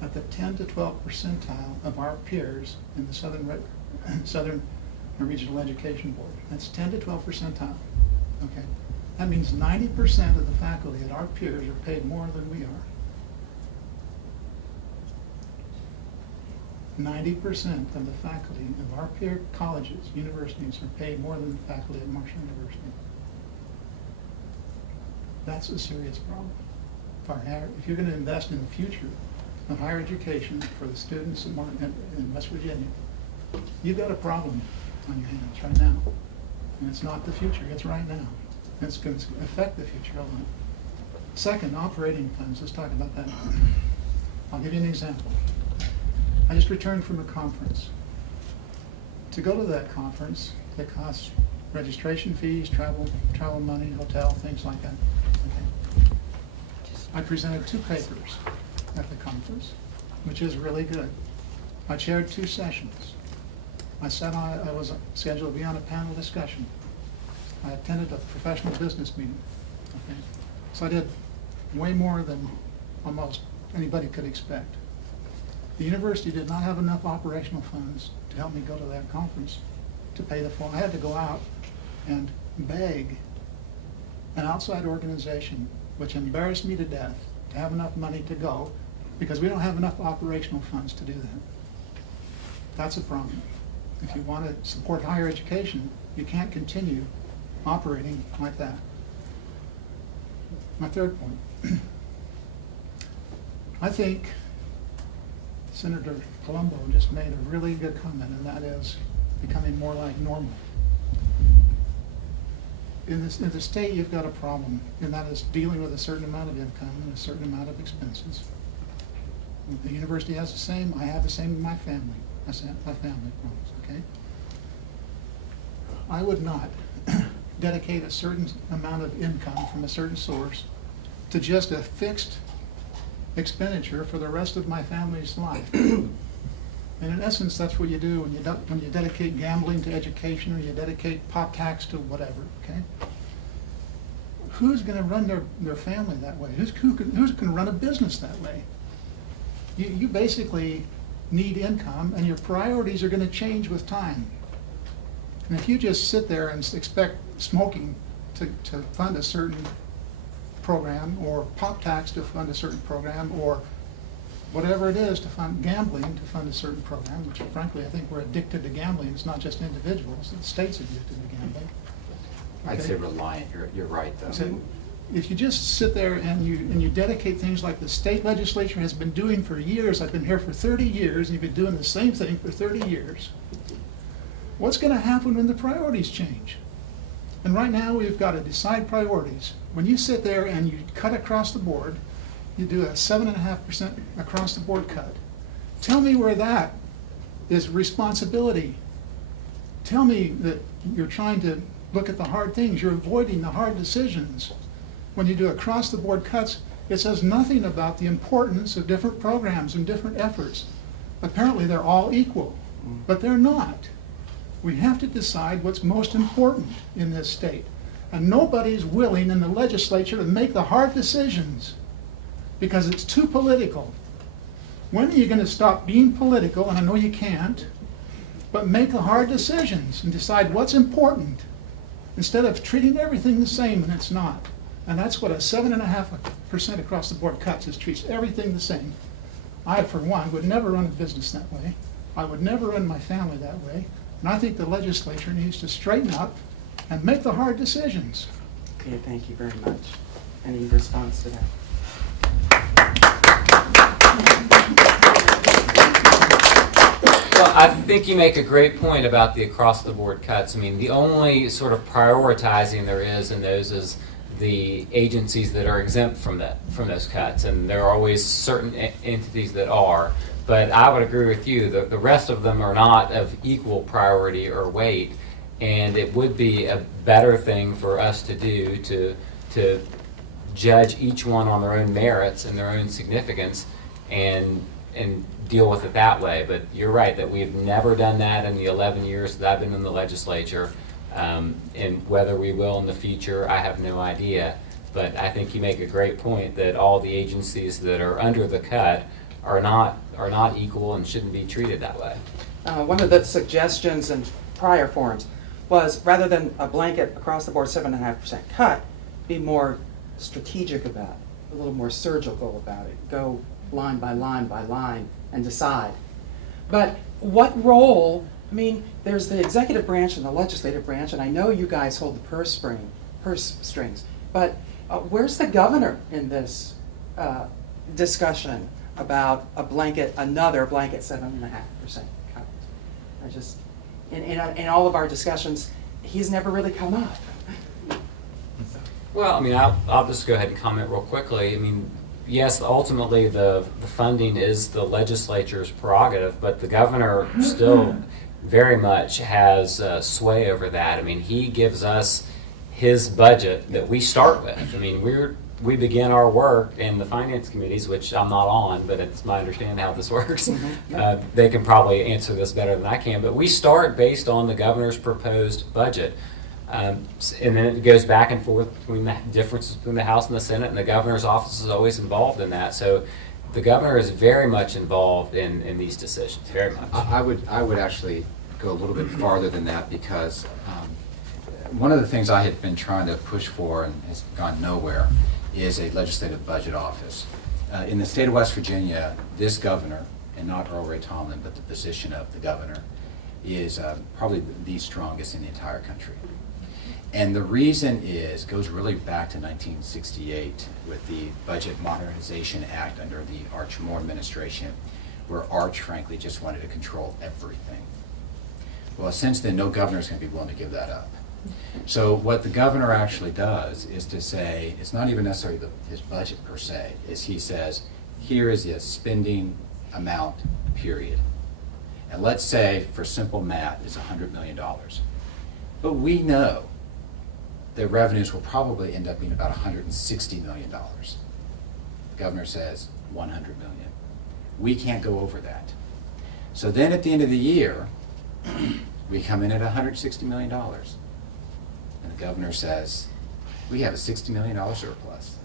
at the 10 to 12 percentile of our peers in the Southern Regional Education Board. That's 10 to 12 percentile. Okay, that means 90% of the faculty at our peers are paid more than we are. 90% of the faculty of our peer colleges, universities, are paid more than the faculty at Marshall University. That's a serious problem. If you're going to invest in the future of higher education for the students in West Virginia, you've got a problem on your hands right now. And it's not the future, it's right now. It's going to affect the future a lot. Second, operating funds. Let's talk about that. I'll give you an example. I just returned from a conference. To go to that conference, it costs registration fees, travel money, hotel, things like that. Okay. I presented 2 papers at the conference, which is really good. I chaired 2 sessions. I was scheduled to be on a panel discussion. I attended a professional business meeting. Okay. So I did way more than almost anybody could expect. The university did not have enough operational funds to help me go to that conference to pay the full. I had to go out and beg an outside organization, which embarrassed me to death, to have enough money to go, because we don't have enough operational funds to do that. That's a problem. If you want to support higher education, you can't continue operating like that. My third point. I think Senator Palumbo just made a really good comment, and that is becoming more like normal. In the state, you've got a problem, and that is dealing with a certain amount of income and a certain amount of expenses. The university has the same. I have the same in my family. My family problems, okay? I would not dedicate a certain amount of income from a certain source to just a fixed expenditure for the rest of my family's life. And in essence, that's what you do when you dedicate gambling to education, or you dedicate pop tax to whatever, okay? Who's going to run their family that way? Who's going to run a business that way? You basically need income, and your priorities are going to change with time. And if you just sit there and expect smoking to fund a certain program, or pop tax to fund a certain program, or whatever it is to fund gambling to fund a certain program, which frankly I think we're addicted to gambling. It's not just individuals, the state's addicted to gambling. I'd Okay? say reliant, you're right though. So if you just sit there and you dedicate things like the state legislature has been doing for years, I've been here for 30 years, and you've been doing the same thing for 30 years, what's going to happen when the priorities change? And right now we've got to decide priorities. When you sit there and you cut across the board, you do a 7.5% across the board cut. Tell me where that is responsibility. Tell me that you're trying to look at the hard things. You're avoiding the hard decisions. When you do across the board cuts, it says nothing about the importance of different programs and different efforts. Apparently they're all equal, but they're not. We have to decide what's most important in this state. And nobody's willing in the legislature to make the hard decisions because it's too political. When are you going to stop being political? And I know you can't, but make the hard decisions and decide what's important instead of treating everything the same when it's not. And that's what a 7.5% across the board cuts is, treats everything the same. I, for one, would never run a business that way. I would never run my family that way. And I think the legislature needs to straighten up and make the hard decisions. Okay, thank you very much. Any response to that? Well, I think you make a great point about the across-the-board cuts. I mean, the only sort of prioritizing there is in those is the agencies that are exempt from those cuts, and there are always certain entities that are. But I would agree with you, the rest of them are not of equal priority or weight. And it would be a better thing for us to do to judge each one on their own merits and their own significance and deal with it that way. But you're right that we've never done that in the 11 years that I've been in the legislature. And whether we will in the future, I have no idea. But I think you make a great point that all the agencies that are under the cut are not equal and shouldn't be treated that way. One of the suggestions in prior forums was, rather than a blanket across the board 7.5% cut, be more strategic about it, a little more surgical about it, go line by line by line and decide. But what role, I mean, there's the executive branch and the legislative branch, and I know you guys hold the purse strings, but where's the governor in this discussion about another blanket 7.5% cut? I just, in all of our discussions, he's never really come up. Well, I mean, I'll just go ahead and comment real quickly. I mean, yes, ultimately the funding is the legislature's prerogative, but the governor still very much has sway over that. I mean, he gives us his budget that we start with. I mean, we begin our work in the finance committees, which I'm not on, but it's my understanding how this works. They can probably answer this better than I can, but we start based on the governor's proposed budget. And then it goes back and forth between the differences between the House and the Senate, and the governor's office is always involved in that. So the governor is very much involved in these decisions, very much. I would actually go a little bit farther than that, because one of the things I had been trying to push for and has gone nowhere is a legislative budget office. In the state of West Virginia, this governor, and not Earl Ray Tomlin, but the position of the governor, is probably the strongest in the entire country. And the reason goes really back to 1968 with the Budget Modernization Act under the Arch Moore administration, where Arch, frankly, just wanted to control everything. Well, since then, no governor is going to be willing to give that up. So what the governor actually does is to say, it's not even necessarily his budget per se, is he says, here is the spending amount, period. And let's say, for simple math, it's $100 million. But we know that revenues will probably end up being about $160 million. The governor says $100 million. We can't go over that. So then at the end of the year, we come in at $160 million. And the governor says, we have a $60 million surplus.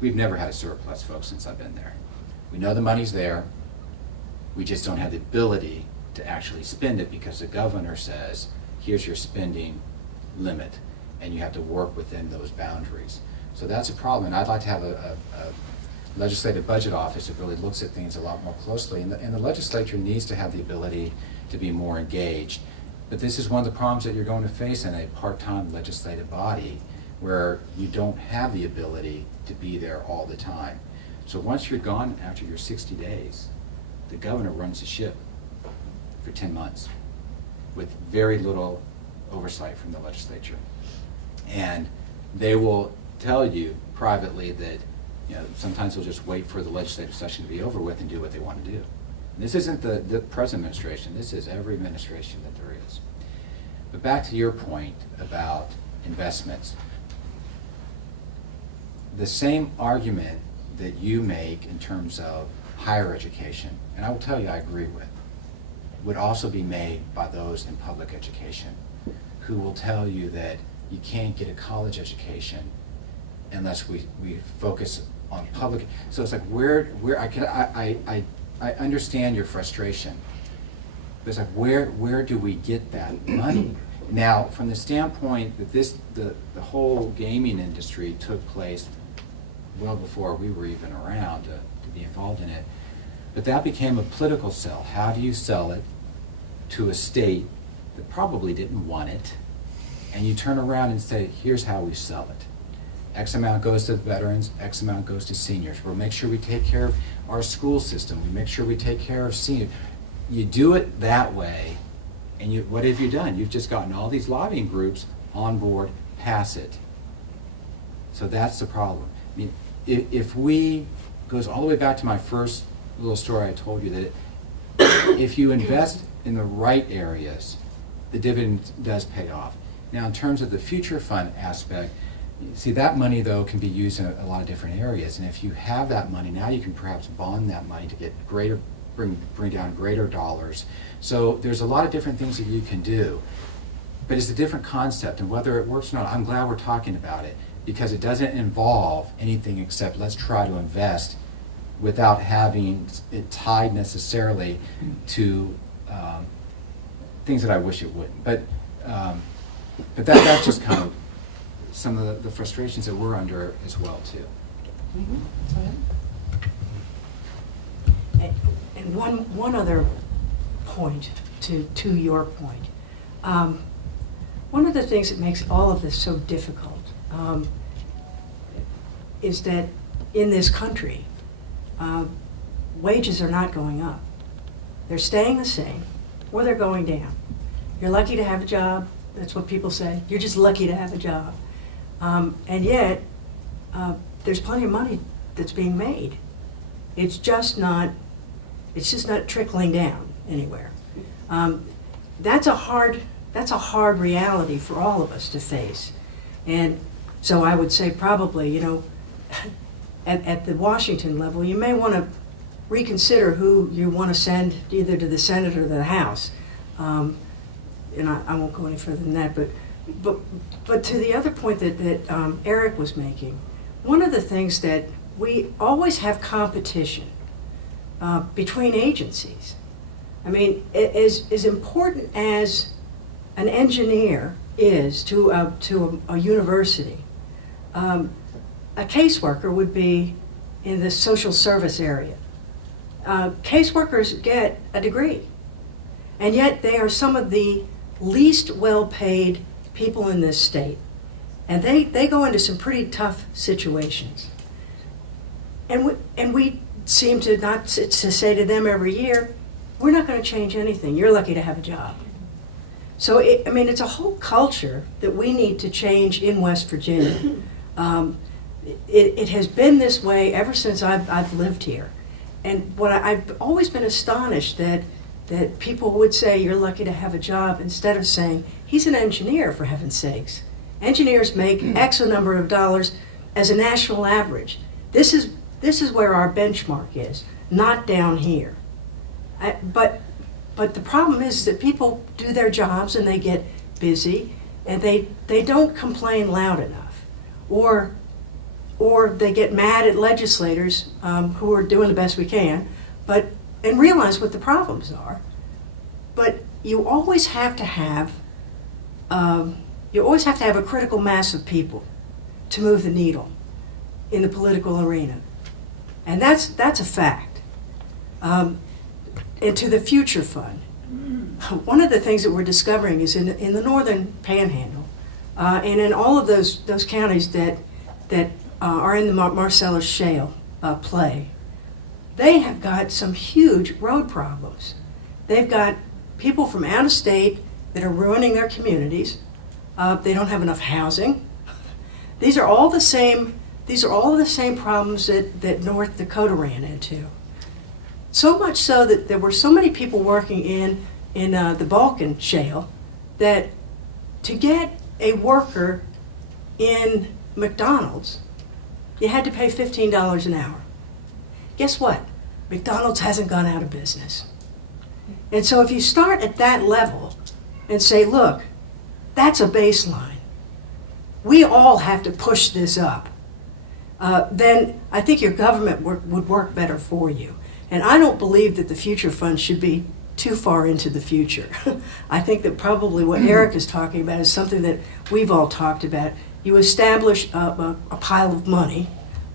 We've never had a surplus, folks, since I've been there. We know the money's there. We just don't have the ability to actually spend it, because the governor says, here's your spending limit, and you have to work within those boundaries. So that's a problem, and I'd like to have a legislative budget office that really looks at things a lot more closely, and the legislature needs to have the ability to be more engaged. But this is one of the problems that you're going to face in a part-time legislative body, where you don't have the ability to be there all the time. So once you're gone after your 60 days, the governor runs the ship for 10 months with very little oversight from the legislature. And they will tell you privately that, you know, sometimes they'll just wait for the legislative session to be over with and do what they want to do. And this isn't the present administration, this is every administration that there is. But back to your point about investments. The same argument that you make in terms of higher education, and I will tell you I agree with, would also be made by those in public education, who will tell you that you can't get a college education unless we focus on public. So it's like, where I understand your frustration, but it's like, where do we get that money? Now, from the standpoint that the whole gaming industry took place well before we were even around to be involved in it, but that became a political sell. How do you sell it to a state that probably didn't want it? And you turn around and say, here's how we sell it. X amount goes to the veterans, X amount goes to seniors. We'll make sure we take care of our school system. We make sure we take care of seniors. You do it that way, and what have you done? You've just gotten all these lobbying groups on board, pass it. So that's the problem. I mean, if we, goes all the way back to my first little story I told you, that if you invest in the right areas, the dividend does pay off. Now, in terms of the future fund aspect, see, that money, though, can be used in a lot of different areas. And if you have that money, now you can perhaps bond that money to get greater, bring down greater dollars. So there's a lot of different things that you can do. But it's a different concept, and whether it works or not, I'm glad we're talking about it, because it doesn't involve anything except let's try to invest without having it tied necessarily to things that I wish it wouldn't. But that's just kind of some of the frustrations that we're under as well, too. Go ahead. And one other point to your point. One of the things that makes all of this so difficult is that in this country, wages are not going up. They're staying the same, or they're going down. You're lucky to have a job. That's what people say. You're just lucky to have a job. And yet, there's plenty of money that's being made. It's just not trickling down anywhere. That's a hard reality for all of us to face. And so I would say probably, you know, at the Washington level, you may want to reconsider who you want to send either to the Senate or the House. And I won't go any further than that, but to the other point that Eric was making, one of the things that we always have competition between agencies. I mean, as important as an engineer is to a university, a caseworker would be in the social service area. Caseworkers get a degree, and yet they are some of the least well-paid people in this state. And they go into some pretty tough situations. And we seem to not to say to them every year, we're not going to change anything. You're lucky to have a job. So, it's a whole culture that we need to change in West Virginia. It has been this way ever since I've lived here. And I've always been astonished that people would say, you're lucky to have a job, instead of saying, he's an engineer, for heaven's sakes. Engineers make X number of dollars as a national average. This is where our benchmark is, not down here. But the problem is that people do their jobs and they get busy and they don't complain loud enough, or they get mad at legislators who are doing the best we can, and realize what the problems are. But you always have to have a critical mass of people to move the needle in the political arena, and that's a fact. And to the future fund, one of the things that we're discovering is in the northern Panhandle, and in all of those counties that are in the Marcellus Shale play, they have got some huge road problems. They've got people from out of state that are ruining their communities. They don't have enough housing. These are all the same problems that North Dakota ran into. So much so that there were so many people working in the Balkan Shale that to get a worker in McDonald's, you had to pay $15 an hour. Guess what? McDonald's hasn't gone out of business. And so if you start at that level and say, look, that's a baseline, we all have to push this up, then I think your government would work better for you. And I don't believe that the future fund should be too far into the future. I think that probably what Eric is talking about is something that we've all talked about. You establish a pile of money,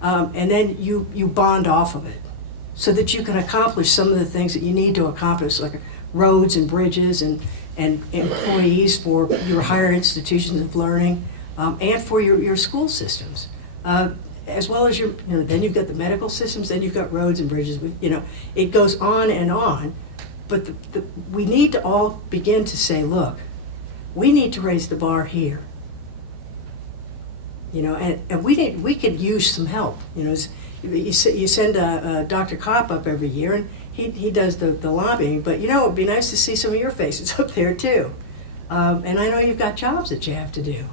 and then you bond off of it so that you can accomplish some of the things that you need to accomplish, like roads and bridges and employees for your higher institutions of learning, and for your school systems. As well as then you've got the medical systems, then you've got roads and bridges. It goes on and on. But we need to all begin to say, look, we need to raise the bar here. And we could use some help. You send Dr. Kopp up every year, and he does the lobbying. But it'd be nice to see some of your faces up there too. And I know you've got jobs that you have to do.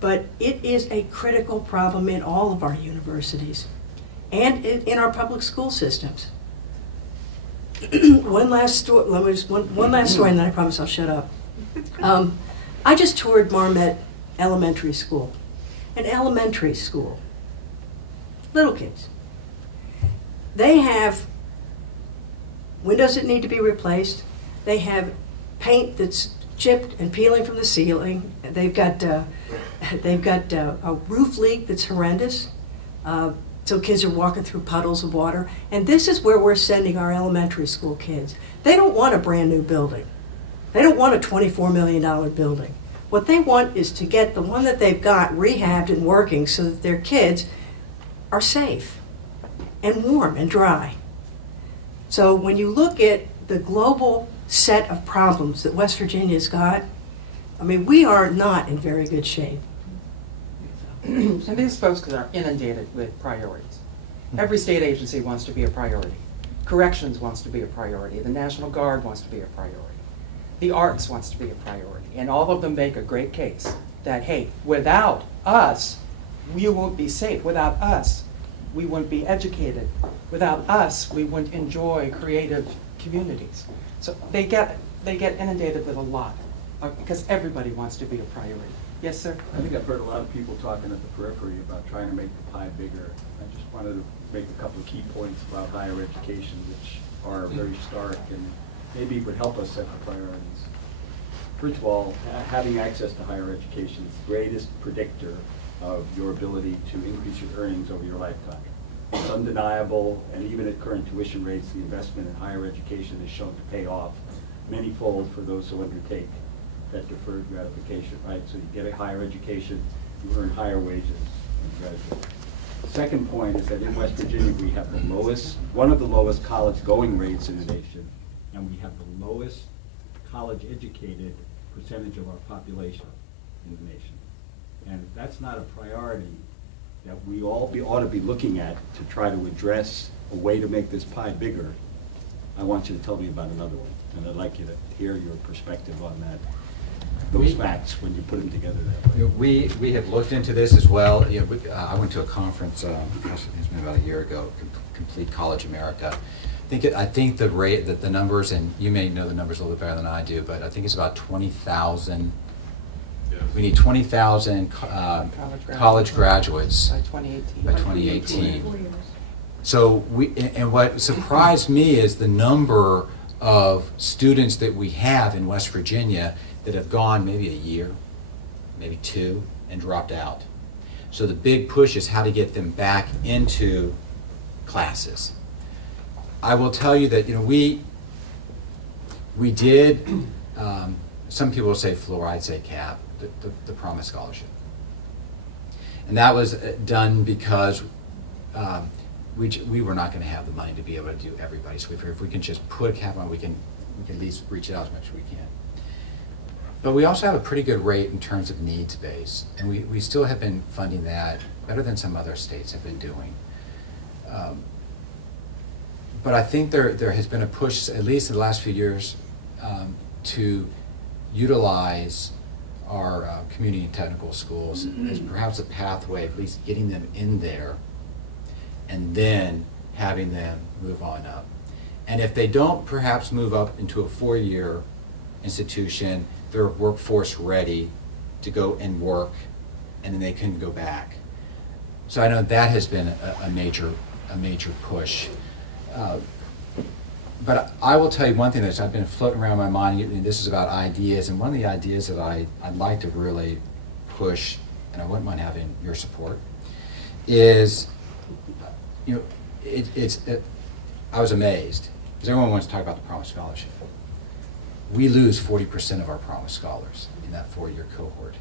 But it is a critical problem in all of our universities and in our public school systems. One last story, one last story, and then I promise I'll shut up. I just toured Marmet Elementary School, an elementary school, little kids. They have windows that need to be replaced. They have paint that's chipped and peeling from the ceiling. They've got a roof leak that's horrendous. So kids are walking through puddles of water. And this is where we're sending our elementary school kids. They don't want a brand new building. They don't want a $24 million building. What they want is to get the one that they've got rehabbed and working so that their kids are safe and warm and dry. So when you look at the global set of problems that West Virginia's got, I mean, we are not in very good shape. And these folks are inundated with priorities. Every state agency wants to be a priority. Corrections wants to be a priority. The National Guard wants to be a priority. The arts wants to be a priority. And all of them make a great case that, hey, without us, we won't be safe. Without us, we wouldn't be educated. Without us, we wouldn't enjoy creative communities. So they get inundated with a lot because everybody wants to be a priority. Yes, sir? I think I've heard a lot of people talking at the periphery about trying to make the pie bigger. I just wanted to make a couple of key points about higher education, which are very stark and maybe would help us set the priorities. First of all, having access to higher education is the greatest predictor of your ability to increase your earnings over your lifetime. It's undeniable, and even at current tuition rates, the investment in higher education is shown to pay off manyfold for those who undertake that deferred gratification, right? So you get a higher education, you earn higher wages and graduate. Second point is that in West Virginia, we have the lowest, one of the lowest college going rates in the nation, and we have the lowest college educated percentage of our population in the nation. And that's not a priority that we all ought to be looking at to try to address a way to make this pie bigger. I want you to tell me about another one, and I'd like you to hear your perspective on that, those facts when you put them together that way. We have looked into this as well. You know, I went to a conference, it's been about a year ago, Complete College America. I think the rate, that the numbers, and you may know the numbers a little bit better than I do, but I think it's about 20,000. Yes. We need 20,000 college graduates By 2018. by 2018. So and what surprised me is the number of students that we have in West Virginia that have gone maybe a year, maybe two, and dropped out. So the big push is how to get them back into classes. I will tell you that, you know, we did, some people will say floor, I'd say cap, the Promise Scholarship. And that was done because we were not going to have the money to be able to do everybody. So we figured if we can just put a cap on, we can at least reach it out as much as we can. But we also have a pretty good rate in terms of needs base, and we still have been funding that better than some other states have been doing. But I think there has been a push, at least in the last few years, to utilize our community and technical schools as perhaps a pathway, at least getting them in there, and then having them move on up. And if they don't perhaps move up into a four-year institution, they're workforce ready to go and work, and then they can go back. So I know that has been a major push. But I will tell you one thing that's I've been floating around my mind, and this is about ideas, and one of the ideas that I'd like to really push, and I wouldn't mind having your support, is, you know, I was amazed, because everyone wants to talk about the Promise Scholarship. We lose 40% of our Promise Scholars in that four-year cohort.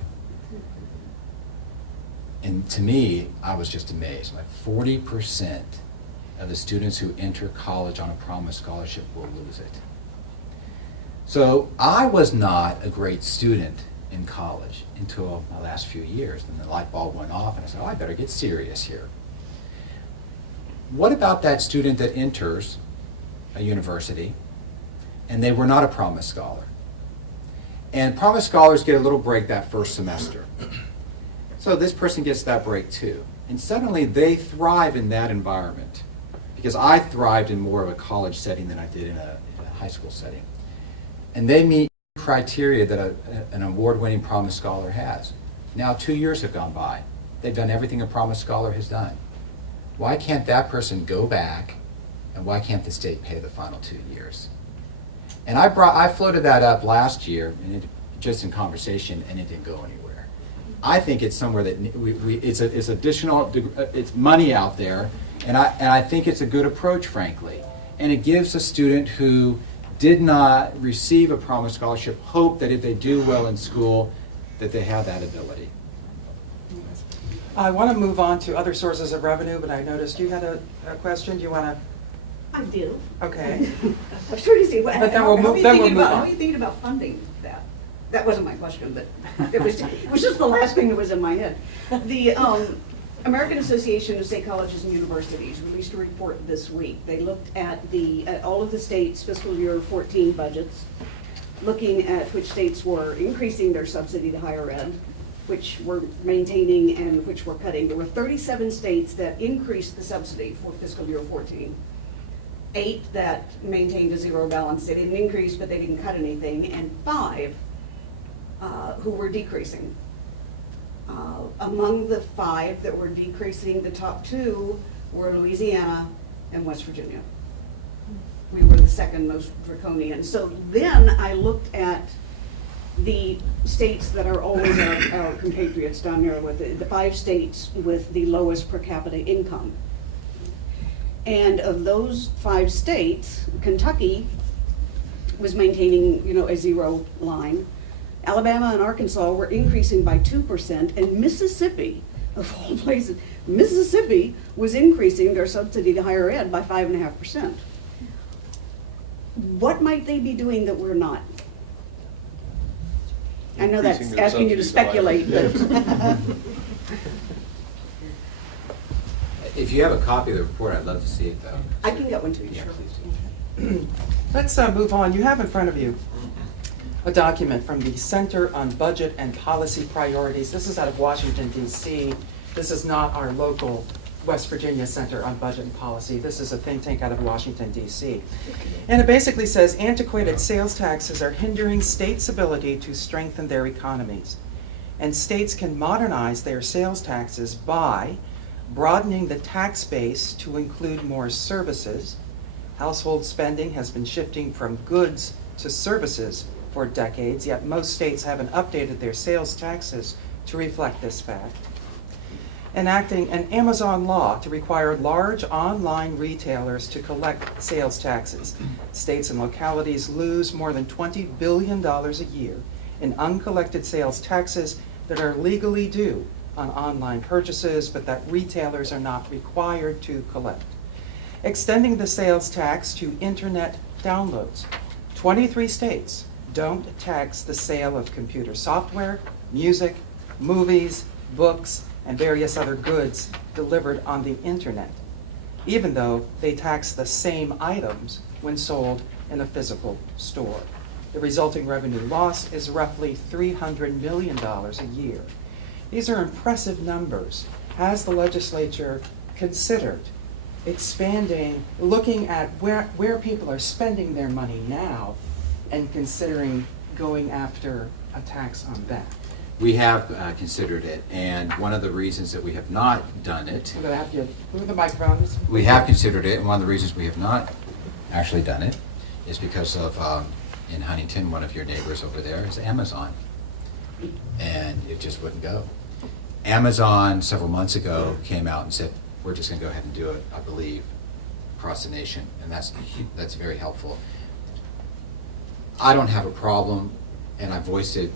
And to me, I was just amazed. Like 40% of the students who enter college on a Promise Scholarship will lose it. So I was not a great student in college until my last few years. Then the light bulb went off and I said, oh, I better get serious here. What about that student that enters a university and they were not a Promise Scholar? And Promise Scholars get a little break that first semester. So this person gets that break too. And suddenly they thrive in that environment. Because I thrived in more of a college setting than I did in a high school setting. And they meet criteria that an award-winning Promise Scholar has. Now 2 years have gone by. They've done everything a Promise Scholar has done. Why can't that person go back, and why can't the state pay the final 2 years? And I floated that up last year, and just in conversation, and it didn't go anywhere. I think it's somewhere that it's additional, it's money out there, and I think it's a good approach, frankly. And it gives a student who did not receive a Promise Scholarship hope that if they do well in school, that they have that ability. I want to move on to other sources of revenue, but I noticed you had a question. Do you want to? I do. Okay. I'm sure you see, But then we'll move- then we'll move on. how are you thinking about funding that? That wasn't my question, but it was just the last thing that was in my head. The American Association of State Colleges and Universities released a report this week. They looked at all of the states' fiscal year 14 budgets, looking at which states were increasing their subsidy to higher ed, which were maintaining, and which were cutting. There were 37 states that increased the subsidy for fiscal year 14. 8 that maintained a zero balance. They didn't increase, but they didn't cut anything, and 5 who were decreasing. Among the 5 that were decreasing, the top 2 were Louisiana and West Virginia. We were the second most draconian. So then I looked at the states that are always our compatriots down there, with the 5 states with the lowest per capita income. And of those 5 states, Kentucky was maintaining, a zero line. Alabama and Arkansas were increasing by 2%, and Mississippi, of all places, Mississippi was increasing their subsidy to higher ed by 5.5%. What might they be doing that we're not? I know that's Increasing their asking you to subsidy to higher speculate, but. If you have a copy of the report, I'd love to see it, though. I can get one to you, Yeah, sure. please. Let's move on. You have in front of you a document from the Center on Budget and Policy Priorities. This is out of Washington, D.C. This is not our local West Virginia Center on Budget and Policy. This is a think tank out of Washington, D.C. And it basically says antiquated sales taxes are hindering states' ability to strengthen their economies. And states can modernize their sales taxes by broadening the tax base to include more services. Household spending has been shifting from goods to services for decades, yet most states haven't updated their sales taxes to reflect this fact. Enacting an Amazon law to require large online retailers to collect sales taxes. States and localities lose more than $20 billion a year in uncollected sales taxes that are legally due on online purchases, but that retailers are not required to collect. Extending the sales tax to internet downloads. 23 states don't tax the sale of computer software, music, movies, books, and various other goods delivered on the internet, even though they tax the same items when sold in a physical store. The resulting revenue loss is roughly $300 million a year. These are impressive numbers. Has the legislature considered expanding, looking at where people are spending their money now, and considering going after a tax on that? We have considered it, and one of the reasons that we have not done it, I'm gonna have you move the microphone. we have considered it, and one of the reasons we have not actually done it is because of, in Huntington, one of your neighbors over there is Amazon, and it just wouldn't go. Amazon, several months ago, came out and said, we're just gonna go ahead and do it, I believe, across the nation, and that's very helpful. I don't have a problem, and I voiced it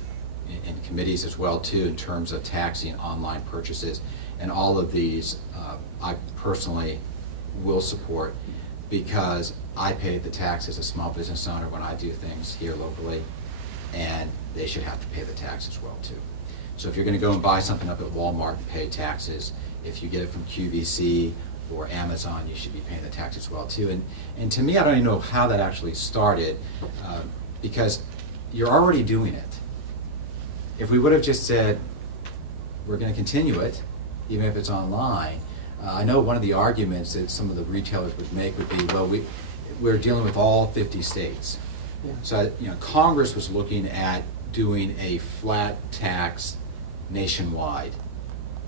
in committees as well too, in terms of taxing online purchases, and all of these I personally will support, because I pay the tax as a small business owner when I do things here locally, and they should have to pay the tax as well too. So if you're going to go and buy something up at Walmart and pay taxes, if you get it from QVC or Amazon, you should be paying the tax as well too. And to me, I don't even know how that actually started, because you're already doing it. if we would have just said, we're going to continue it, even if it's online, I know one of the arguments that some of the retailers would make would be, well, we're dealing with all 50 states. Yeah. So, Congress was looking at doing a flat tax nationwide,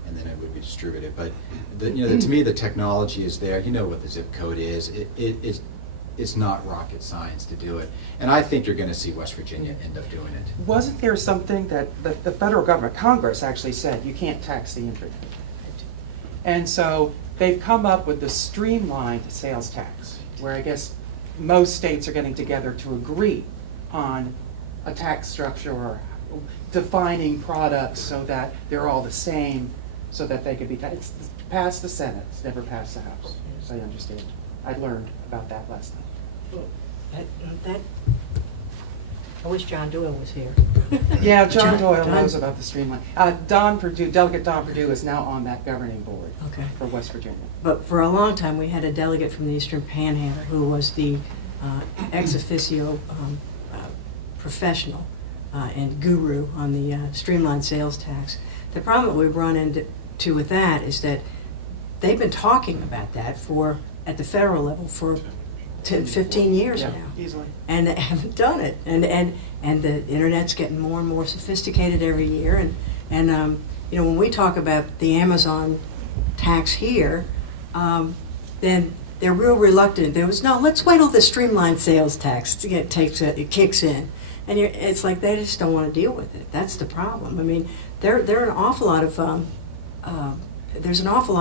and then it would be distributed. But to me, the technology is there. You know what the zip code is. It's not rocket science to do it. And I think you're going to see West Virginia end up doing it. Wasn't there something that the federal government, Congress actually said, you can't tax the internet? And so they've come up with the streamlined sales tax, where I guess most states are getting together to agree on a tax structure or defining products so that they're all the same, so that they could be taxed. It's passed the Senate, it's never passed the House, as I understand. I learned about that last night. I wish John Doyle was here. Yeah, John Doyle knows about the streamline. Delegate Don Perdue is now on that governing board Okay. for West Virginia. But for a long time, we had a delegate from the Eastern Panhandle who was the ex officio professional and guru on the streamlined sales tax. The problem that we've run into with that is that they've been talking about that at the federal level for 10, 15 years Yeah, now. easily. And they haven't done it. And the internet's getting more and more sophisticated every year. And when we talk about the Amazon tax here, then they're real reluctant. There was let's wait till the streamlined sales tax it kicks in. And it's like they just don't want to deal with it. That's the problem. I mean, there's an awful lot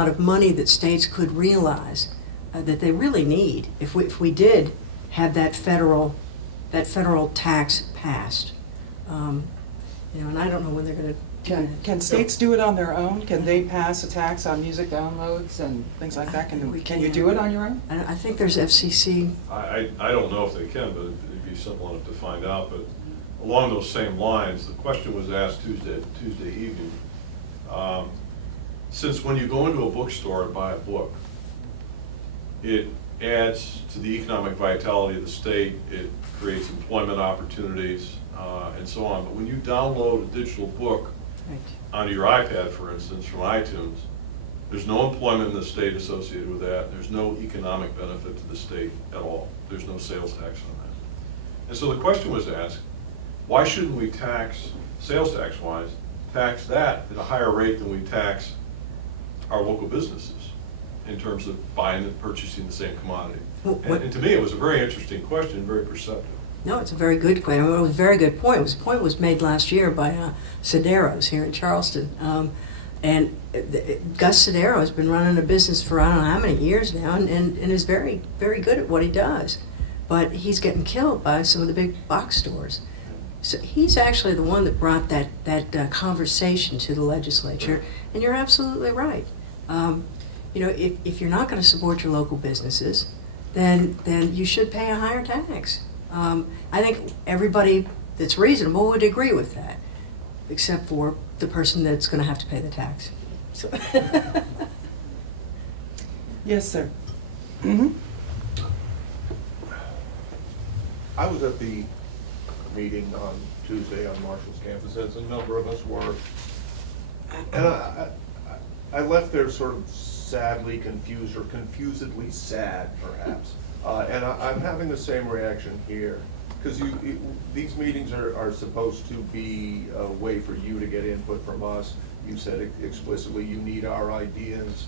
of money that states could realize that they really need if we did have that federal tax passed. And I don't know when they're going to. Can states do it on their own? Can they pass a tax on music downloads and things like that? Can you do it on your own? I think there's FCC. I don't know if they can, but it'd be simple enough to find out. But along those same lines, the question was asked Tuesday evening. Since when you go into a bookstore and buy a book, it adds to the economic vitality of the state, it creates employment opportunities, and so on. But when you download a digital book onto your iPad, for instance, from iTunes, there's no employment in the state associated with that. There's no economic benefit to the state at all. There's no sales tax on that. And so the question was asked, why shouldn't we tax, sales tax-wise, tax that at a higher rate than we tax our local businesses in terms of buying and purchasing the same commodity? And to me, it was a very interesting question, very perceptive. No, it's a very good question. It was a very good point. The point was made last year by Sedaros here in Charleston. And Gus Sedero has been running a business for I don't know how many years now and is very, very good at what he does. But he's getting killed by some of the big box stores. So he's actually the one that brought that conversation to the legislature. And you're absolutely right. If you're not going to support your local businesses, then you should pay a higher tax. I think everybody that's reasonable would agree with that, except for the person that's going to have to pay the tax. So Yes, sir. Mm-hmm. I was at the meeting on Tuesday on Marshall's campus, as a number of us were. And I left there sort of sadly confused, or confusedly sad, perhaps. And I'm having the same reaction here. Because these meetings are supposed to be a way for you to get input from us. You said explicitly you need our ideas.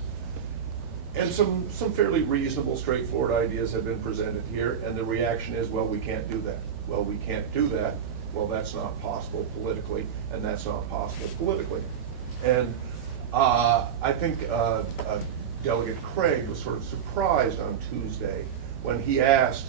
And some fairly reasonable, straightforward ideas have been presented here, and the reaction is, well, we can't do that. Well, we can't do that. Well, that's not possible politically, and that's not possible politically. And I think Delegate Craig was sort of surprised on Tuesday when he asked,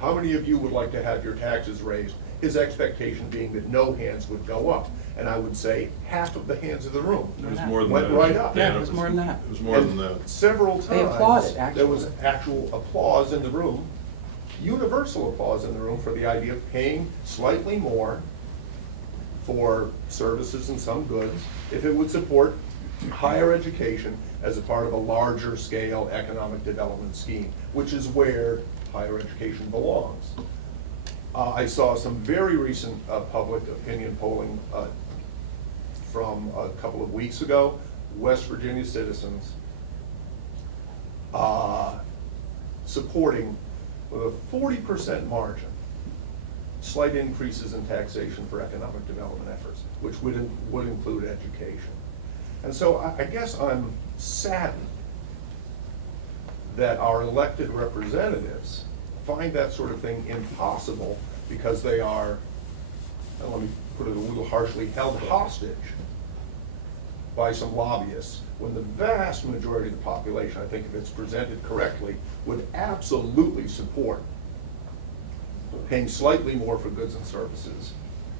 how many of you would like to have your taxes raised? His expectation being that no hands would go up. And I would say half of the hands in the room It was more than went that. right up. Yeah, it was more than that. It was more than that. And several times, They applauded, actually. there was actual applause in the room, universal applause in the room for the idea of paying slightly more for services and some goods if it would support higher education as a part of a larger scale economic development scheme, which is where higher education belongs. I saw some very recent public opinion polling from a couple of weeks ago. West Virginia citizens supporting with a 40% margin slight increases in taxation for economic development efforts, which would include education. And so I guess I'm saddened that our elected representatives find that sort of thing impossible because they are, and let me put it a little harshly, held hostage by some lobbyists, when the vast majority of the population, I think if it's presented correctly, would absolutely support paying slightly more for goods and services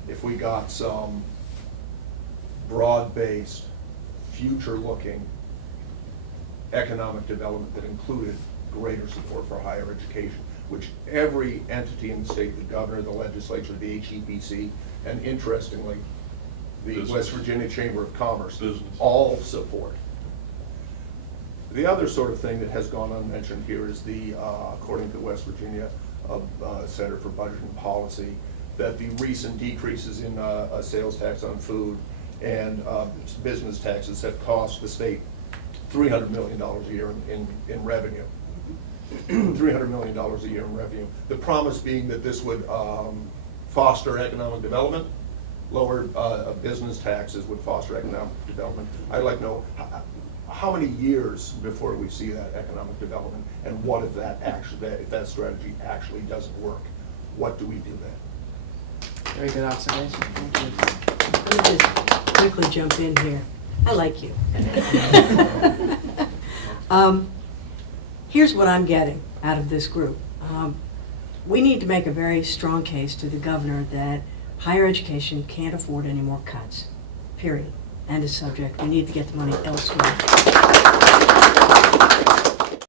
if we got some broad-based, future-looking economic development that included greater support for higher education, which every entity in the state, the governor, the legislature, the HEPC, and interestingly, the Business. West Virginia Chamber of Commerce, Business. all support. The other sort of thing that has gone unmentioned here is the, according to West Virginia Center for Budget and Policy, that the recent decreases in sales tax on food and business taxes have cost the state $300 million a year in revenue. $300 million a year in revenue. The promise being that this would foster economic development, lower business taxes would foster economic development. I'd like to know how many years before we see that economic development, and what if that actually, if that strategy actually doesn't work? What do we do then? Very good observation, thank you. Let me just quickly jump in here. I like you. Here's what I'm getting out of this group. We need to make a very strong case to the governor that higher education can't afford any more cuts, period. End of subject. We need to get the money elsewhere.